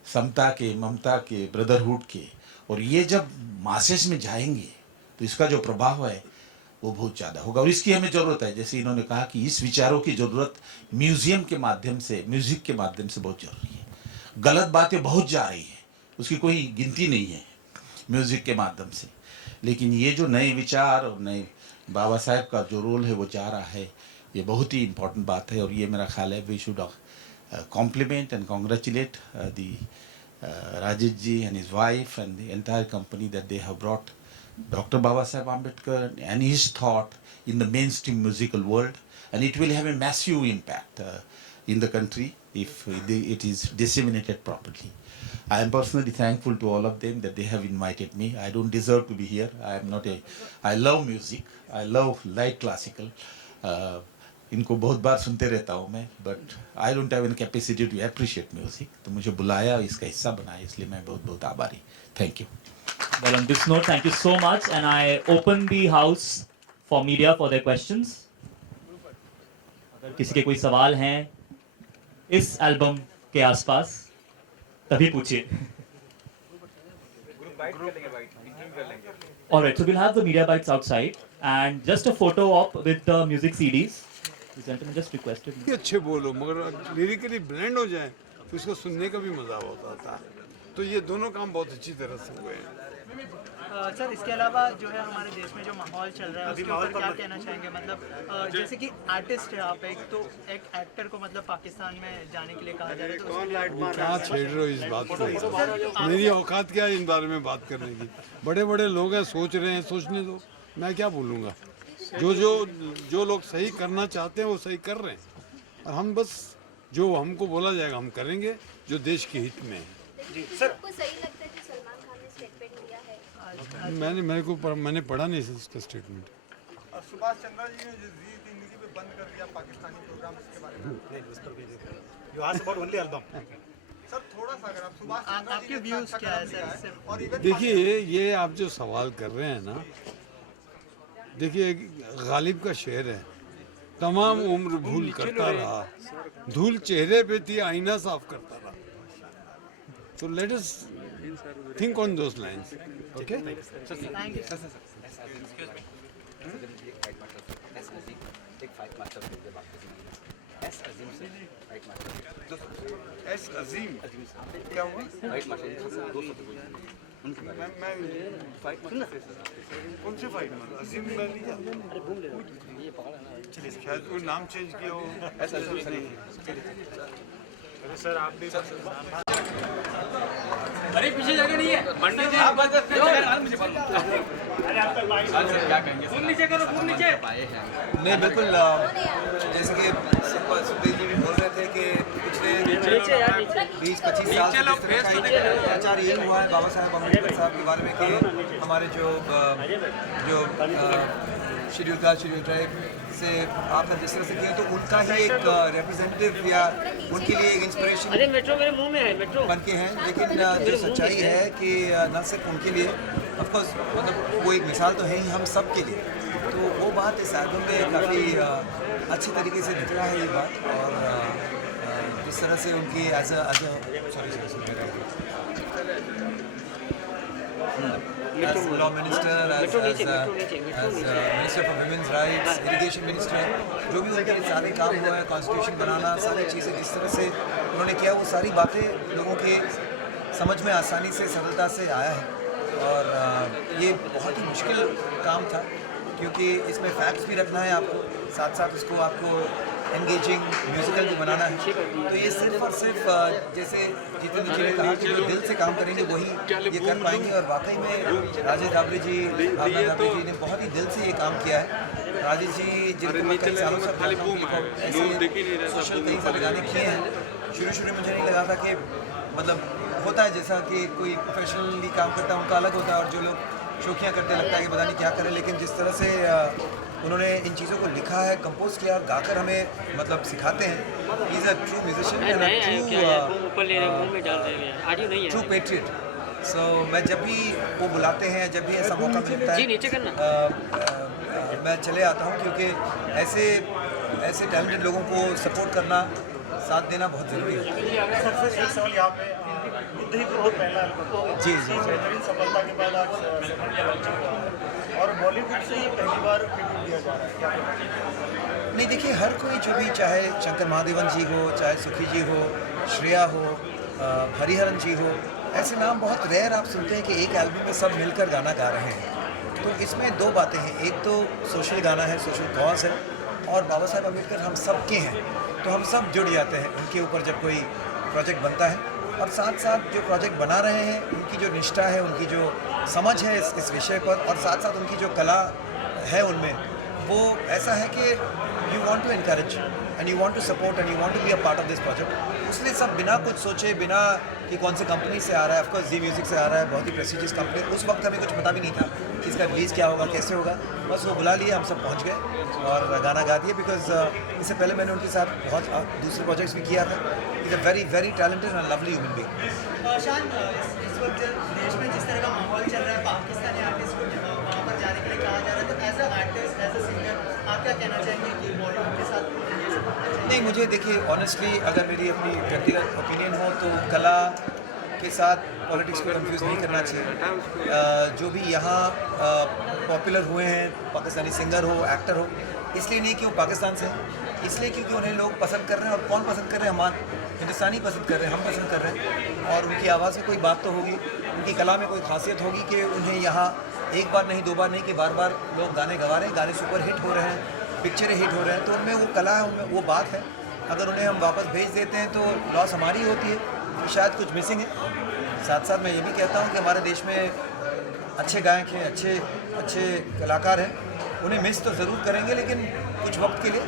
समता के, ममता के, ब्रदरहुड के। और ये जब मासेस में जाएंगे तो इसका जो प्रभाव है वो बहुत ज़्यादा होगा। और इसकी हमें ज़रूरत है। जैसे इन्होंने कहा कि इस विचारों की ज़रूरत म्यूज़ियम के माध्यम से, म्यूज़िक के माध्यम से बहुत ज़रूरी है। गलत बातें बहुत जा रही है, उसकी कोई गिनती नहीं है म्यूज़िक के माध्यम से। लेकिन ये जो नए विचार और नए बाबा साहेब का जो रोल है वो जा रहा है, ये बहुत ही इम्पोर्टेंट बात है। और ये मेरा ख्याल है we should compliment and congratulate the Rajesh ji and his wife and the entire company that they have brought Dr. Baba Saheb Ambedkar and his thought in the mainstream musical world, and it will have a massive impact in the country if it is disseminated properly. I am personally thankful to all of them that they have invited me. I don't deserve to be here. I love music. I love light classical. इनको बहुत बार सुनते रहता हूँ मैं, but I don't have any capacity to appreciate music. तो मुझे बुलाया, इसका हिस्सा बनाया, इसलिए मैं बहुत बहुत आभारी। Thank you. Well, on this note, thank you so much, and I open the house for media for their questions. अगर किसी के कोई सवाल हैं इस एल्बम के आसपास, तभी पूछिए। All right, so we'll have the media bites outside, and just a photo op with the music CDs. The gentleman just requested me. अच्छे बोलो, मगर लिरिकली ब्लेंड हो जाए तो उसको सुनने का भी मजा होता है। तो ये दोनों काम बहुत अच्छी तरह से हुए हैं। सर, इसके अलावा जो है हमारे देश में जो माहौल चल रहा है उसके ऊपर क्या कहना चाहेंगे? मतलब जैसे कि आर्टिस्ट है आप, एक तो एक एक्टर को मतलब पाकिस्तान में जाने के लिए कहा जा रहा है, तो क्या छेड़ रहे हो इस बात को? मेरी औकात क्या है इन बारे में बात करने की? बड़े बड़े लोग हैं, सोच रहे हैं, सोचने दो, मैं क्या बोलूँगा? जो लोग सही करना चाहते हैं वो सही कर रहे हैं, और हम बस जो हमको बोला जाएगा हम करेंगे, जो देश के हित में है। सर, आपको सही लगता है कि सलमान खान ने स्टेटमेंट दिया है? मैंने पढ़ा नहीं इसका स्टेटमेंट। सुभाष चंद्रा जी ने जी जिंदगी पे बंद कर दिया पाकिस्तानी प्रोग्राम, इसके बारे में you asked about only album. Sir, थोड़ा सा अगर आप सुभाष चंद्रा जी के व्यूज क्या है सर? और देखिए, ये आप जो सवाल कर रहे हैं ना, देखिए गालिब का शेर है, तमाम उम्र भूल करता रहा, धूल चेहरे पे थी आईना साफ करता रहा. So let us think on those lines. Okay? Thank you S Azim क्या हुआ? मैं कौन से फाइट में अजीम में लिया? चलिए शायद वो नाम चेंज किया हो. सर आप भी अरे पीछे जगह नहीं है पंडित जी आप बस मुझे क्या कहेंगे फोन नीचे करो फोन नीचे नहीं बिल्कुल जैसे कि सुखदेव जी भी बोल रहे थे कि पिछले 20-25 साल से प्रचार यही हुआ है बाबा साहेब अम्बेडकर साहब के बारे में कि हमारे जो शेड्यूल कास्ट शेड्यूल ट्राइब से आपने जिस तरह से की तो उनका ही एक रिप्रेजेंटेटिव या उनके लिए एक इंस्पिरेशन बन के हैं. लेकिन जो सच्चाई है कि न सिर्फ उनके लिए ऑफकोर्स मतलब वो एक मिसाल तो है ही हम सब के लिए. तो वो बात इस एल्बम में काफ़ी अच्छी तरीके से निकला है ये बात. और जिस तरह से उनकी as law minister, as minister for women's rights, irrigation minister, जो भी उनके सारे काम हुआ है, कॉन्स्टिट्यूशन बनाना, सारी चीज़ें जिस तरह से उन्होंने किया वो सारी बातें लोगों के समझ में आसानी से सरलता से आया है. और ये बहुत ही मुश्किल काम था क्योंकि इसमें फैक्ट्स भी रखना है आपको, साथ साथ उसको आपको एंगेजिंग म्यूजिकल भी बनाना है. तो ये सिर्फ और सिर्फ जैसे जितेंद्र जी ने कहा कि जो दिल से काम करेंगे वही ये कर पाएंगे. और वाकई में राजेश धाबरे जी ने बहुत ही दिल से ये काम किया है. राजेश जी जिनको मैं कई सालों से ऐसे सोशल कई सारे गाने किए हैं. शुरू में मुझे नहीं लगा था कि मतलब होता है जैसा कि कोई प्रोफेशनली काम करता है उनका अलग होता है और जो लोग शौकियाँ करते लगता है कि पता नहीं क्या करें. लेकिन जिस तरह से उन्होंने इन चीज़ों को लिखा है, कंपोज किया और गाकर हमें मतलब सिखाते हैं. He is a true musician and true patriot. So मैं जब भी वो बुलाते हैं, जब भी ऐसा मौका मिलता है मैं चले आता हूँ क्योंकि ऐसे टैलेंटेड लोगों को सपोर्ट करना, साथ देना बहुत ज़रूरी है. सबसे एक सवाल यहाँ पे बुद्ध ही बहुत पहला जी बेहतरीन सफलता के बाद आज और बॉलीवुड से ये पहली बार ट्रिब्यूट दिया जा रहा है. क्या नहीं देखिए, हर कोई जो भी चाहे शंकर महादेवन जी हो, चाहे सुखी जी हो, श्रेया हो, हरिहरन जी हो, ऐसे नाम बहुत रेयर आप सुनते हैं कि एक एल्बम में सब मिलकर गाना गा रहे हैं. तो इसमें दो बातें हैं, एक तो सोशल गाना है, सोशल कॉज है, और बाबा साहेब अम्बेडकर हम सब के हैं तो हम सब जुड़ जाते हैं उनके ऊपर जब कोई प्रोजेक्ट बनता है. और साथ साथ जो प्रोजेक्ट बना रहे हैं उनकी जो निष्ठा है, उनकी जो समझ है इस विषय पर, और साथ साथ उनकी जो कला है उनमें, वो ऐसा है कि you want to encourage and you want to support and you want to be a part of this project. इसलिए सब बिना कुछ सोचे, बिना कि कौन सी कंपनी से आ रहा है, ऑफकोर्स जी म्यूज़िक से आ रहा है, बहुत ही प्रेस्टिजियस कंपनी. उस वक्त हमें कुछ पता भी नहीं था कि इसका रिलीज़ क्या होगा, कैसे होगा. बस वो बुला लिए, हम सब पहुँच गए और गाना गा दिए. बिकॉज इससे पहले मैंने उनके साथ बहुत दूसरे प्रोजेक्ट्स भी किया था. Is a very very talented and lovely human being. शान, इस वक्त देश में जिस तरह का माहौल चल रहा है, पाकिस्तानी आर्टिस्ट को वहाँ पर जाने के लिए कहा जा रहा है, तो as a artist, as a singer आप क्या कहना चाहेंगे कि बॉलीवुड के साथ ये सब होना चाहिए? नहीं, मुझे देखिए ऑनेस्टली अगर मेरी अपनी व्यक्तिगत ओपिनियन हो तो कला के साथ पॉलिटिक्स को कंफ्यूज नहीं करना चाहिए. जो भी यहाँ पॉपुलर हुए हैं, पाकिस्तानी सिंगर हो, एक्टर हो, इसलिए नहीं कि वो पाकिस्तान से हैं, इसलिए क्योंकि उन्हें लोग पसंद कर रहे हैं. और कौन पसंद कर रहे हैं? हम हिंदुस्तानी पसंद कर रहे हैं, हम पसंद कर रहे हैं. और उनकी आवाज़ में कोई बात तो होगी, उनकी कला में कोई खासियत होगी कि उन्हें यहाँ एक बार नहीं, दो बार नहीं कि बार बार लोग गाने गा रहे हैं, गाने सुपर हिट हो रहे हैं, पिक्चरें हिट हो रहे हैं. तो उनमें वो कला है, उनमें वो बात है. अगर उन्हें हम वापस भेज देते हैं तो लॉस हमारी होती है कि शायद कुछ मिसिंग है. साथ साथ मैं ये भी कहता हूँ कि हमारे देश में अच्छे गायक हैं, अच्छे कलाकार हैं. उन्हें मिस तो ज़रूर करेंगे लेकिन कुछ वक्त के लिए,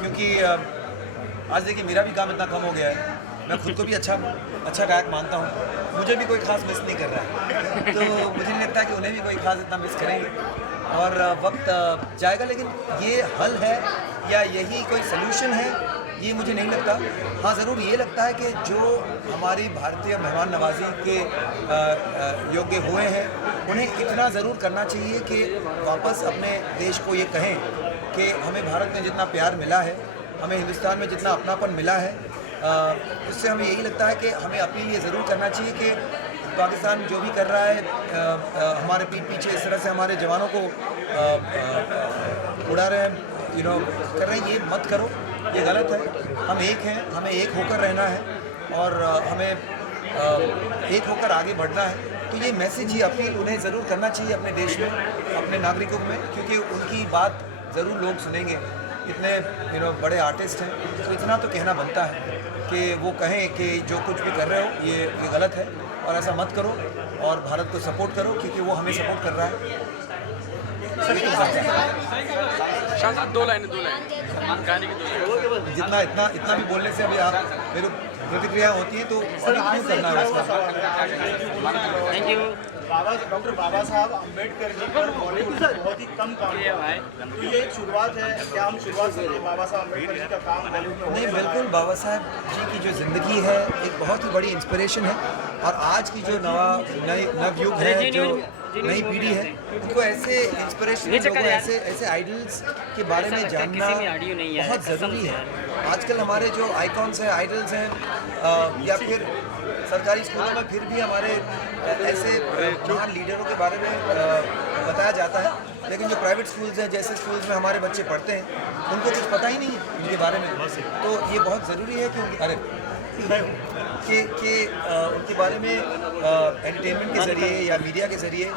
क्योंकि आज देखिए मेरा भी काम इतना कम हो गया है. मैं खुद को भी अच्छा गायक मानता हूँ, मुझे भी कोई खास मिस नहीं कर रहा है. तो मुझे नहीं लगता कि उन्हें भी कोई खास इतना मिस करेंगे. और वक्त जाएगा, लेकिन ये हल है या यही कोई सल्यूशन है ये मुझे नहीं लगता. हाँ, ज़रूर ये लगता है कि जो हमारी भारतीय मेहमान नवाजी के योग्य हुए हैं उन्हें इतना ज़रूर करना चाहिए कि वापस अपने देश को ये कहें कि हमें भारत में जितना प्यार मिला है, हमें हिंदुस्तान में जितना अपनापन मिला है, उससे हमें यही लगता है कि हमें अपील ये ज़रूर करना चाहिए कि पाकिस्तान जो भी कर रहा है हमारे पीठ पीछे इस तरह से हमारे जवानों को उड़ा रहे हैं, कर रहे हैं, ये मत करो, ये गलत है। हम एक हैं, हमें एक होकर रहना है और हमें एक होकर आगे बढ़ना है। तो ये मैसेज ही अपील उन्हें ज़रूर करना चाहिए अपने देश में, अपने नागरिकों में, क्योंकि उनकी बात ज़रूर लोग सुनेंगे। इतने बड़े आर्टिस्ट हैं, तो इतना तो कहना बनता है कि वो कहें कि जो कुछ भी कर रहे हो ये गलत है और ऐसा मत करो और भारत को सपोर्ट करो, क्योंकि वो हमें सपोर्ट कर रहा है। दो लाइन गाने की जितना इतना भी बोलने से अभी आप मेरे प्रतिक्रिया होती है तो अभी क्यों करना है इसका? Thank you. डॉक्टर बाबा साहब अम्बेडकर जी पर बॉलीवुड बहुत ही कम काम किया है, तो ये एक शुरुआत है, क्या हम शुरुआत से बाबा साहब अम्बेडकर जी का काम बॉलीवुड में? नहीं, बिल्कुल बाबा साहब जी की जो ज़िंदगी है एक बहुत ही बड़ी इंस्पिरेशन है और आज की जो नवयुग है, जो नई पीढ़ी है, उनको ऐसे इंस्पिरेशन लोगों, ऐसे आइडल्स के बारे में जानना बहुत ज़रूरी है। आजकल हमारे जो आइकॉन्स हैं, आइडल्स हैं, या फिर सरकारी स्कूलों में फिर भी हमारे ऐसे महान लीडरों के बारे में बताया जाता है, लेकिन जो प्राइवेट स्कूल्स हैं, जैसे स्कूल्स में हमारे बच्चे पढ़ते हैं, उनको कुछ पता ही नहीं है उनके बारे में। तो ये बहुत ज़रूरी है कि उनके बारे में एंटरटेनमेंट के ज़रिए या मीडिया के ज़रिए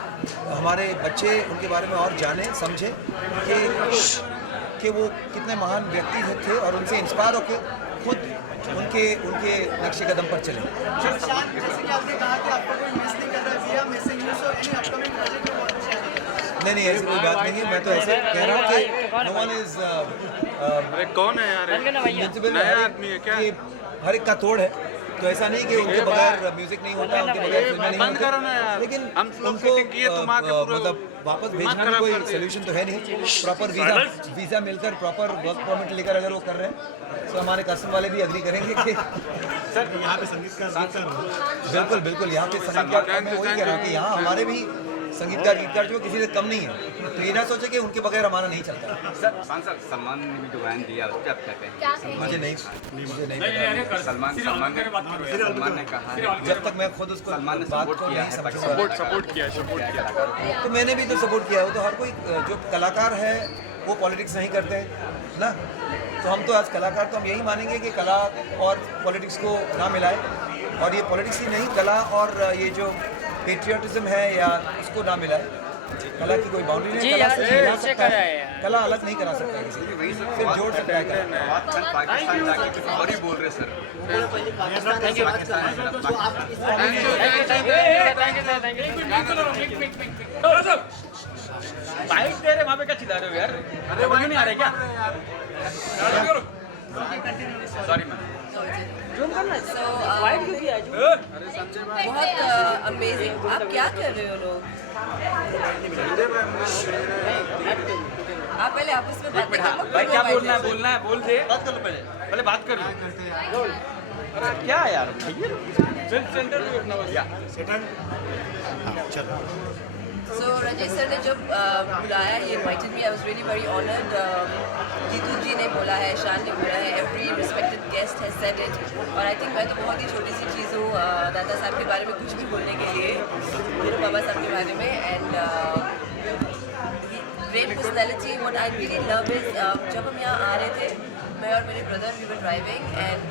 हमारे बच्चे उनके बारे में और जानें, समझें कि वो कितने महान व्यक्ति थे और उनसे इंस्पायर होकर खुद उनके नक्शे कदम पर चलें। जैसे कि आपने कहा कि आपको कोई मिस नहीं कर रहा है, missing you, so any upcoming project you want to share? नहीं, ऐसी कोई बात नहीं है। मैं तो ऐसे कह रहा हूँ कि नो वन इज कौन है यार, नया आदमी है क्या? हर एक का तोड़ है, तो ऐसा नहीं कि उनके बगैर म्यूजिक नहीं होता, उनके बगैर फिल्में नहीं बंद करो ना यार। होती, लेकिन हम लोग उनको सेटिंग किए, तुम आके पूरा मतलब वापस भेजना भी कोई सोल्यूशन तो है नहीं। प्रॉपर वीज़ा मिलकर प्रॉपर वर्क परमिट लेकर अगर वो कर रहे हैं तो हमारे कस्टम वाले भी एग्री करेंगे कि सर यहाँ पे संगीतकार बिल्कुल यहाँ पे संगीतकार, मैं वही कह रहा हूँ कि यहाँ हमारे भी संगीतकार गीतकार जो किसी से कम नहीं है, तो ये ना सोचे कि उनके बगैर हमारा नहीं चलता। सर सलमान ने भी जो गान दिया उस पर आप क्या कहेंगे? मुझे नहीं पता। सलमान ने कहा है, जब तक मैं खुद उसको सलमान ने बात सपोर्ट को किया नहीं है, समझूंगा, सपोर्ट किया तो मैंने भी तो सपोर्ट किया है। वो तो हर कोई जो कलाकार है वो पॉलिटिक्स नहीं करते ना, तो हम तो आज कलाकार तो हम यही मानेंगे कि कला और पॉलिटिक्स को ना मिलाए, और ये पॉलिटिक्स ही नहीं, कला और ये जो पेट्रियाटिज्म है या उसको ना मिलाए। कला की कोई बाउंड्री नहीं, कला से मिला सकता है, कला अलग नहीं करा सकता किसी को, सिर्फ जोड़ सकता है कला। पाकिस्तान जाके कुछ और ही बोल रहे सर। बाइक दे रहे वहाँ पे क्या चिल्ला रहे हो यार? अरे वही नहीं आ रहे क्या? Sorry ma'am. बहुत अमेजिंग। आप क्या कर रहे हो लोग? आप पहले आपस में बात करो। भाई क्या बोलना है बोल दे। बात कर लो पहले बात कर लो। अरे क्या यार सेल्फ सेंटर में अपना So राजेश सर ने जब बुलाया, he invited me, I was really very honored. Jitu जी ने बोला है, शान ने बोला है, every respected guest has said it. और I think मैं तो बहुत ही छोटी सी चीज़ हूँ दादा साहब के बारे में कुछ भी बोलने के लिए, बाबा साहब के बारे में। And great personality. What I really love is जब हम यहाँ आ रहे थे, मैं और मेरे brother we were driving, and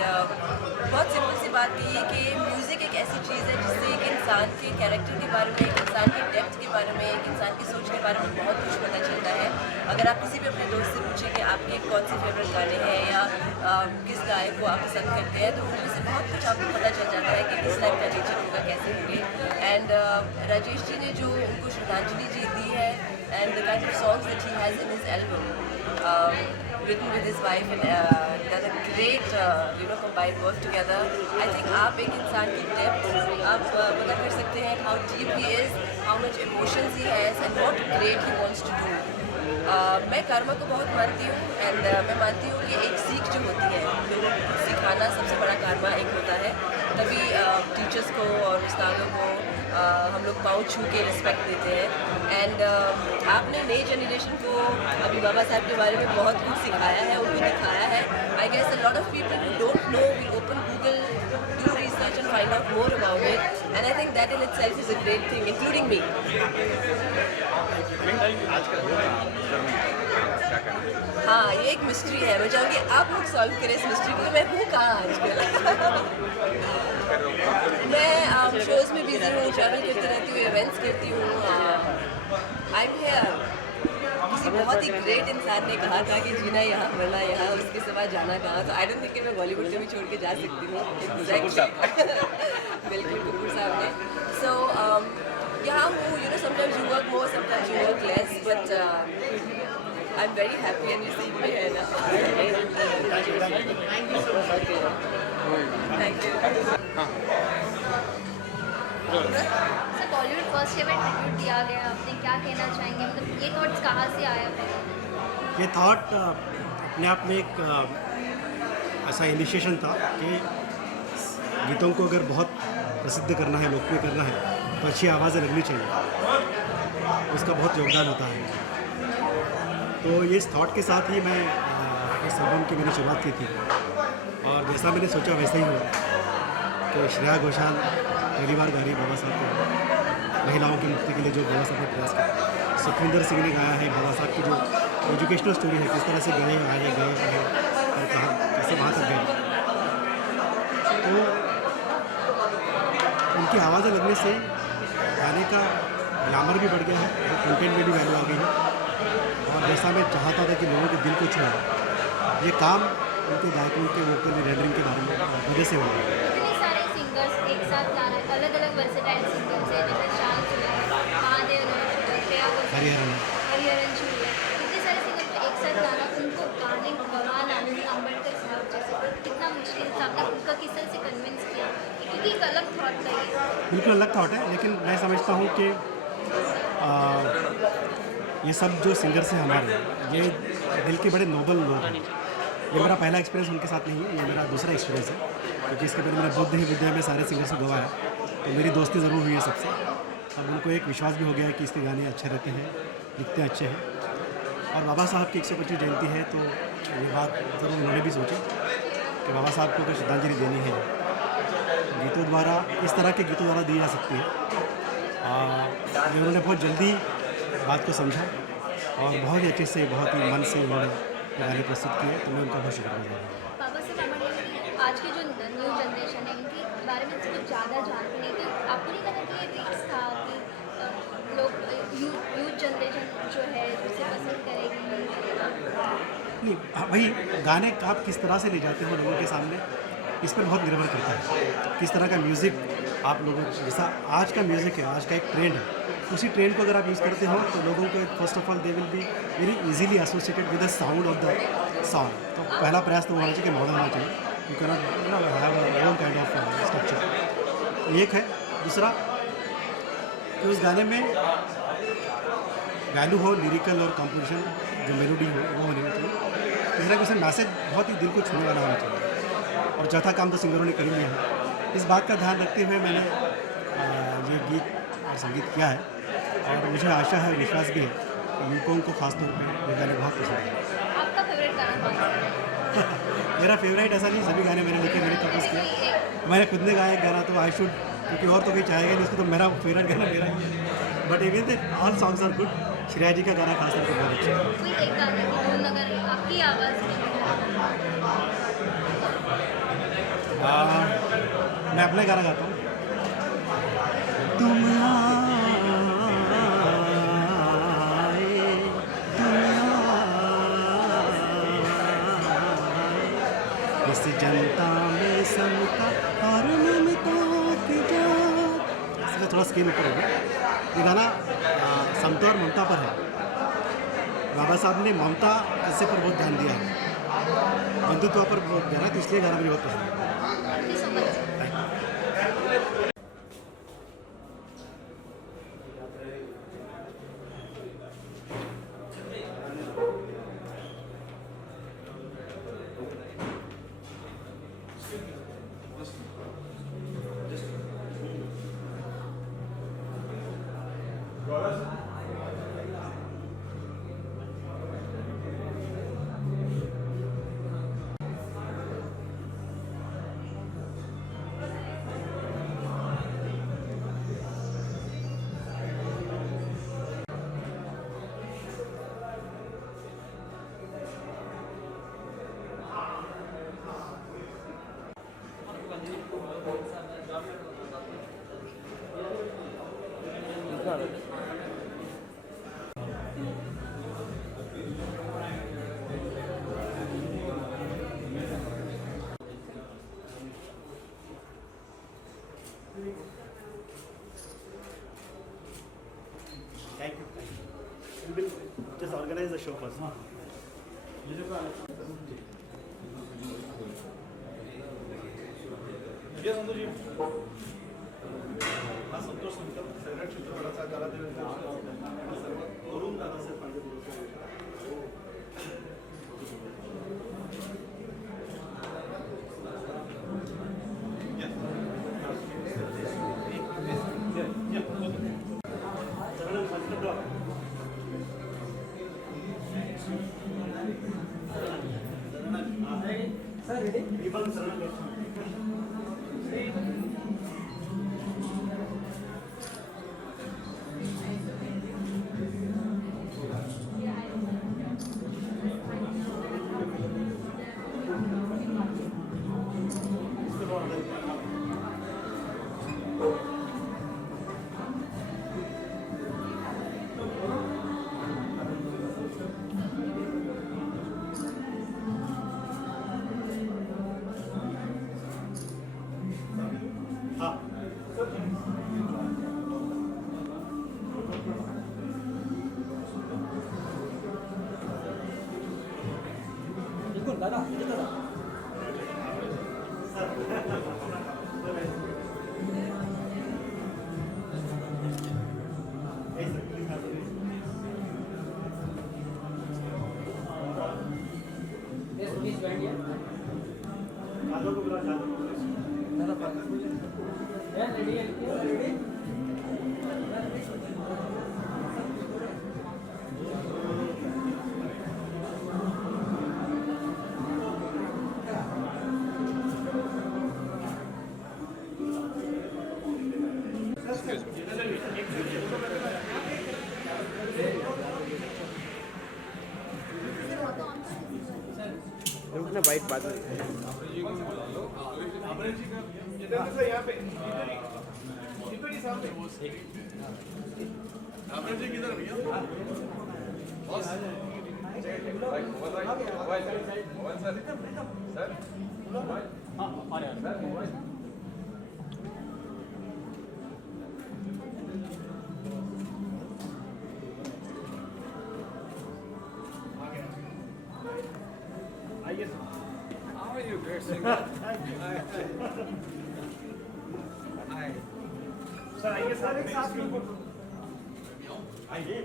बहुत सिंपल सी बात थी ये कि म्यूज़िक एक ऐसी चीज़ है जिससे एक इंसान के कैरेक्टर के बारे में, एक इंसान की डेप्थ के बारे में, एक इंसान की सोच के बारे में बहुत कुछ पता चलता है। अगर आप किसी भी अपने दोस्त से पूछें कि आपके कौन से फेवरेट गाने हैं या किस गायक को आप पसंद करते हैं, तो उनमें से बहुत कुछ आपको पता चल जाता है कि किस टाइप का नेचर होगा, कैसे होंगे। एंड राजेश जी ने जो उनको श्रद्धांजलि जी दी है, and the kind of songs that he has in his album written with his wife and done a great combined work together. I think आप एक इंसान की depth आप पता कर सकते हैं, how deep he is, how much emotions he has and what great he wants to do. मैं कर्मा को बहुत मानती हूँ, एंड मैं मानती हूँ कि एक सीख जो होती है, लोगों को सिखाना सबसे बड़ा कर्मा एक होता है। तभी टीचर्स को और उस्तादों को हम लोग पाँव छू के रिस्पेक्ट देते हैं। एंड आपने नई जनरेशन को अभी बाबा साहब के बारे में बहुत कुछ सिखाया है, उनको दिखाया है। I guess a lot of people who don't know will open Google, do research and find out more about it, and I think that in itself is a great thing, including me. हाँ, ये एक mystery है। मैं चाहूँगी आप लोग solve करें इस मिस्ट्री को। मैं हूँ कहाँ आजकल? मैं शोज़ में बिजी हूँ, ट्रैवल करती रहती हूँ, इवेंट्स करती हूँ। I am here. किसी बहुत ही ग्रेट इंसान ने कहा था कि जीना यहाँ मरना यहाँ, उसके सिवा जाना कहाँ। तो आई डोंट थिंक कि मैं बॉलीवुड को भी छोड़ के जा सकती हूँ। बिल्कुल, कपूर साहब ने। सो यहाँ हूँ, you know, sometimes you work more, sometimes you work less, but I'm very happy and you see me here now. Thank you. Sir, Bollywood first ever tribute दिया गया, आपने क्या कहना चाहेंगे? मतलब ये थॉट्स कहाँ से आया पहले? ये थॉट अपने आप में एक ऐसा इनिशिएशन था कि गीतों को अगर बहुत प्रसिद्ध करना है, लोकप्रिय करना है, तो अच्छी आवाज़ें लगनी चाहिए। उसका बहुत योगदान होता है। तो ये इस थॉट के साथ ही मैं इस एल्बम की मैंने शुरुआत की थी, और जैसा मैंने सोचा वैसा ही हुआ कि श्रेया घोषाल पहली बार गा रही बाबा साहब को, महिलाओं की मुक्ति के लिए जो बाबा साहब ने प्रयास किया। सुखविंदर सिंह ने गाया है बाबा साहब की जो एजुकेशनल स्टोरी है, किस तरह से गए आए और कहाँ कैसे वहाँ तक गए। तो उनकी आवाज़ें लगने से गाने का ग्लैमर भी बढ़ गया है, कंटेंट में भी वैल्यू आ गई है। और जैसा मैं चाहता था कि लोगों के दिल को छुए, ये काम उनके गायकों के वोकल रेंडरिंग के बारे में वजह से हुआ। इतने सारे सिंगर्स एक साथ गाना, अलग अलग वर्सेटाइल सिंगर्स हैं, जैसे शान सुले, महादेव, हरिहरन चूले, इतने सारे सिंगर को एक साथ गाना, उनको गाने गवाना, अम्बेडकर साहब जैसे, कितना मुश्किल था? आपने उनका किस तरह से कन्विंस किया? क्योंकि एक अलग थॉट था ये। बिल्कुल अलग थॉट है, लेकिन मैं समझता हूँ कि ये सब जो सिंगर्स हैं हमारे, ये दिल के बड़े नोबल लोग हैं। ये मेरा पहला एक्सपीरियंस उनके साथ नहीं है, ये मेरा दूसरा एक्सपीरियंस है, क्योंकि इसके पहले मैंने बुद्ध ही विद्या में सारे सिंगर्स को गवाया, तो मेरी दोस्ती ज़रूर हुई है सबसे। अब उनको एक विश्वास भी हो गया है कि इसके गाने अच्छे रहते हैं, लिखते अच्छे हैं। और बाबा साहब की 125 जयंती है, तो ये बात ज़रूर उन्होंने भी सोची कि बाबा साहब को कोई श्रद्धांजलि देनी है। गीतों द्वारा, इस तरह के गीतों द्वारा दी जा सकती है। उन्होंने बहुत जल्दी बात को समझा और बहुत ही अच्छे से, बहुत ही मन से उन्होंने गाने प्रस्तुत किए, तो मैं उनका बहुत शुक्रगुजार हूँ। बाबा साहब हमारे आज की जो न्यू जनरेशन है, इनके बारे में कुछ ज़्यादा जानते नहीं, तो आपको नहीं लगा कि ये रिस्क था कि लोग यूथ जनरेशन जो है उसे पसंद करेगी? नहीं, भाई गाने आप किस तरह से ले जाते हो लोगों के सामने, इस पर बहुत निर्भर करता है। किस तरह का म्यूज़िक आप लोगों, जैसा आज का म्यूज़िक है, आज का एक ट्रेंड है, उसी ट्रेंड को अगर आप यूज़ करते हो तो लोगों को first of all they will be very easily associated with the sound of the song. तो पहला प्रयास तो होना चाहिए कि मॉडर्न होना चाहिए, you can not have own kind of structure. एक है। दूसरा कि उस गाने में वैल्यू हो, लिरिकल और कंपोजिशन, जो मेलोडी हो वो होनी चाहिए। तीसरा कि उसमें मैसेज बहुत ही दिल को छूने वाला होना चाहिए। और चौथा काम तो सिंगरों ने कर लिया है। इस बात का ध्यान रखते हुए मैंने ये गीत और संगीत किया है, और मुझे आशा है, विश्वास भी है कि उनको खासतौर पर ये गाने बहुत पसंद है। आपका फेवरेट गाना कौन सा है? मेरा फेवरेट ऐसा नहीं, सभी गाने मैंने लिखे, मैंने कंपोज किए। मैंने खुद ने गाया एक गाना, तो आई शुड, क्योंकि और तो कोई चाहेगा नहीं उसको, तो मेरा फेवरेट गाना मेरा ही है। But even the all songs are good. Shreya ji का गाना खासतौर पर बहुत अच्छा है। कोई एक गाने की धुन अगर आपकी आवाज़ में? मैं अपने गाना गाता हूँ। तुम आए, इस जनता में समता और ममता की जात। इसका थोड़ा स्केल ऊपर होगा। ये गाना समता और ममता पर है। बाबा साहब ने ममता किस्से पर बहुत ध्यान दिया है, बंधुत्व पर बहुत ध्यान है, तो इसलिए गाना मुझे बहुत पसंद है। Thank you. We will just organize the show first. हा संतोष संकल्प सैराट चित्रपटाचा कलादिन वरून दादासाहेब पांडे रुकना बाइक बाद में How are you, great singer? Hi. Sir, I guess एक साथ में आइए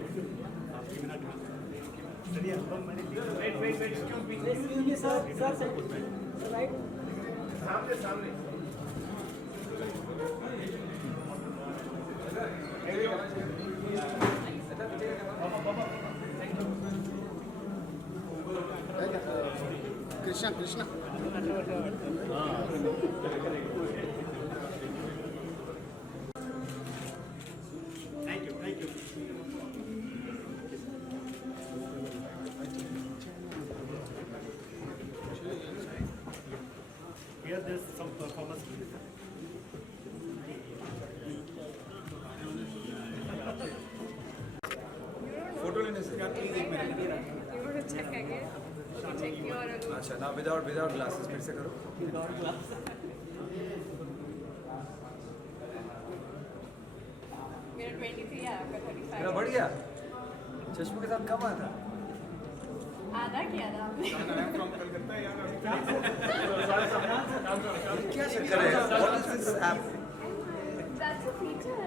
चलिए wait excuse me sir right सामने Krishna thank you Here there's some performance. Photo लेने से प्लीज एक मिनट अच्छा ना विदाउट ग्लासेस फिर से करो मेरा बढ़ गया चश्मे के साथ कम आया था आधा किया था आपने क्या चक्कर है what is this app That's a feature.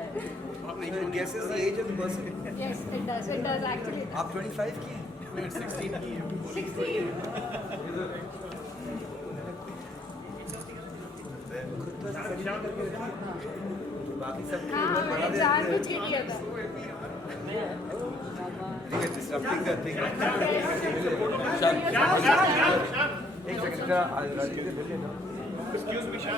It guesses the age of the person. Yes, it does actually. आप 25 की हैं? मैं 16 की है 16. बाकी सब हाँ मैंने जानबूझ के किया था. ठीक है डिस्टर्बिंग करते हैं एक सेकंड का राजीव से बोलिए ना Excuse me, Shah.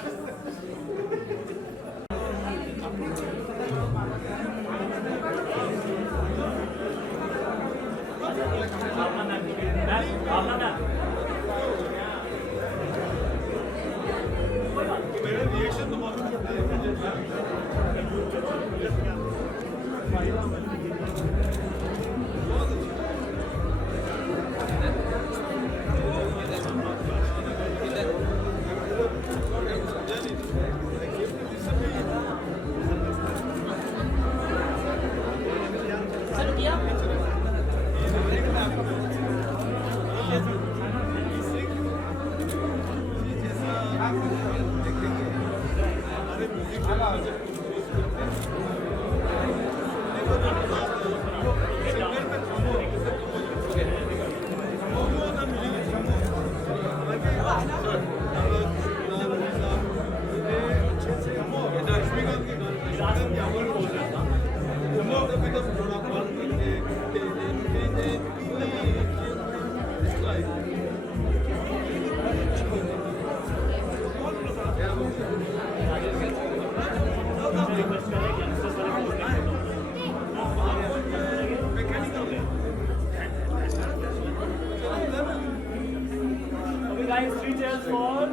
Guys, 3 cheers for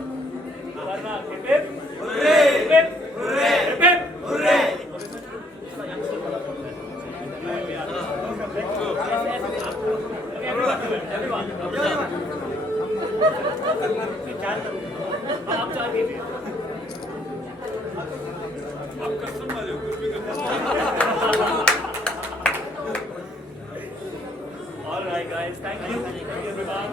Varna. Hip hip. Hooray! Hip hip. Hooray! Hip hip. Hooray! Everyone. आप चार कीजिए. आप कस्टम वाले हो, कुछ भी कर. All right, guys. Thank you. Thank you, everyone.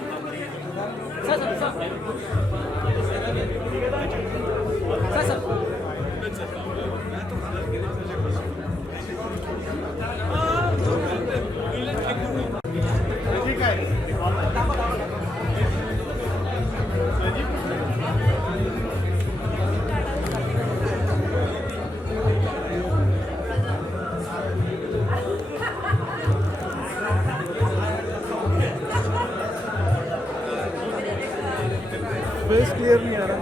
Face clear नहीं आ रहा.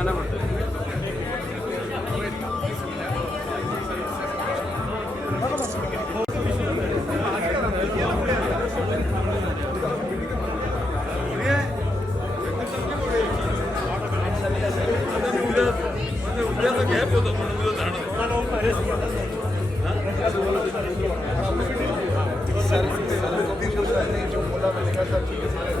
आना पड़ता है. सर को भी जो बोला मैंने कहा सर ठीक है सारे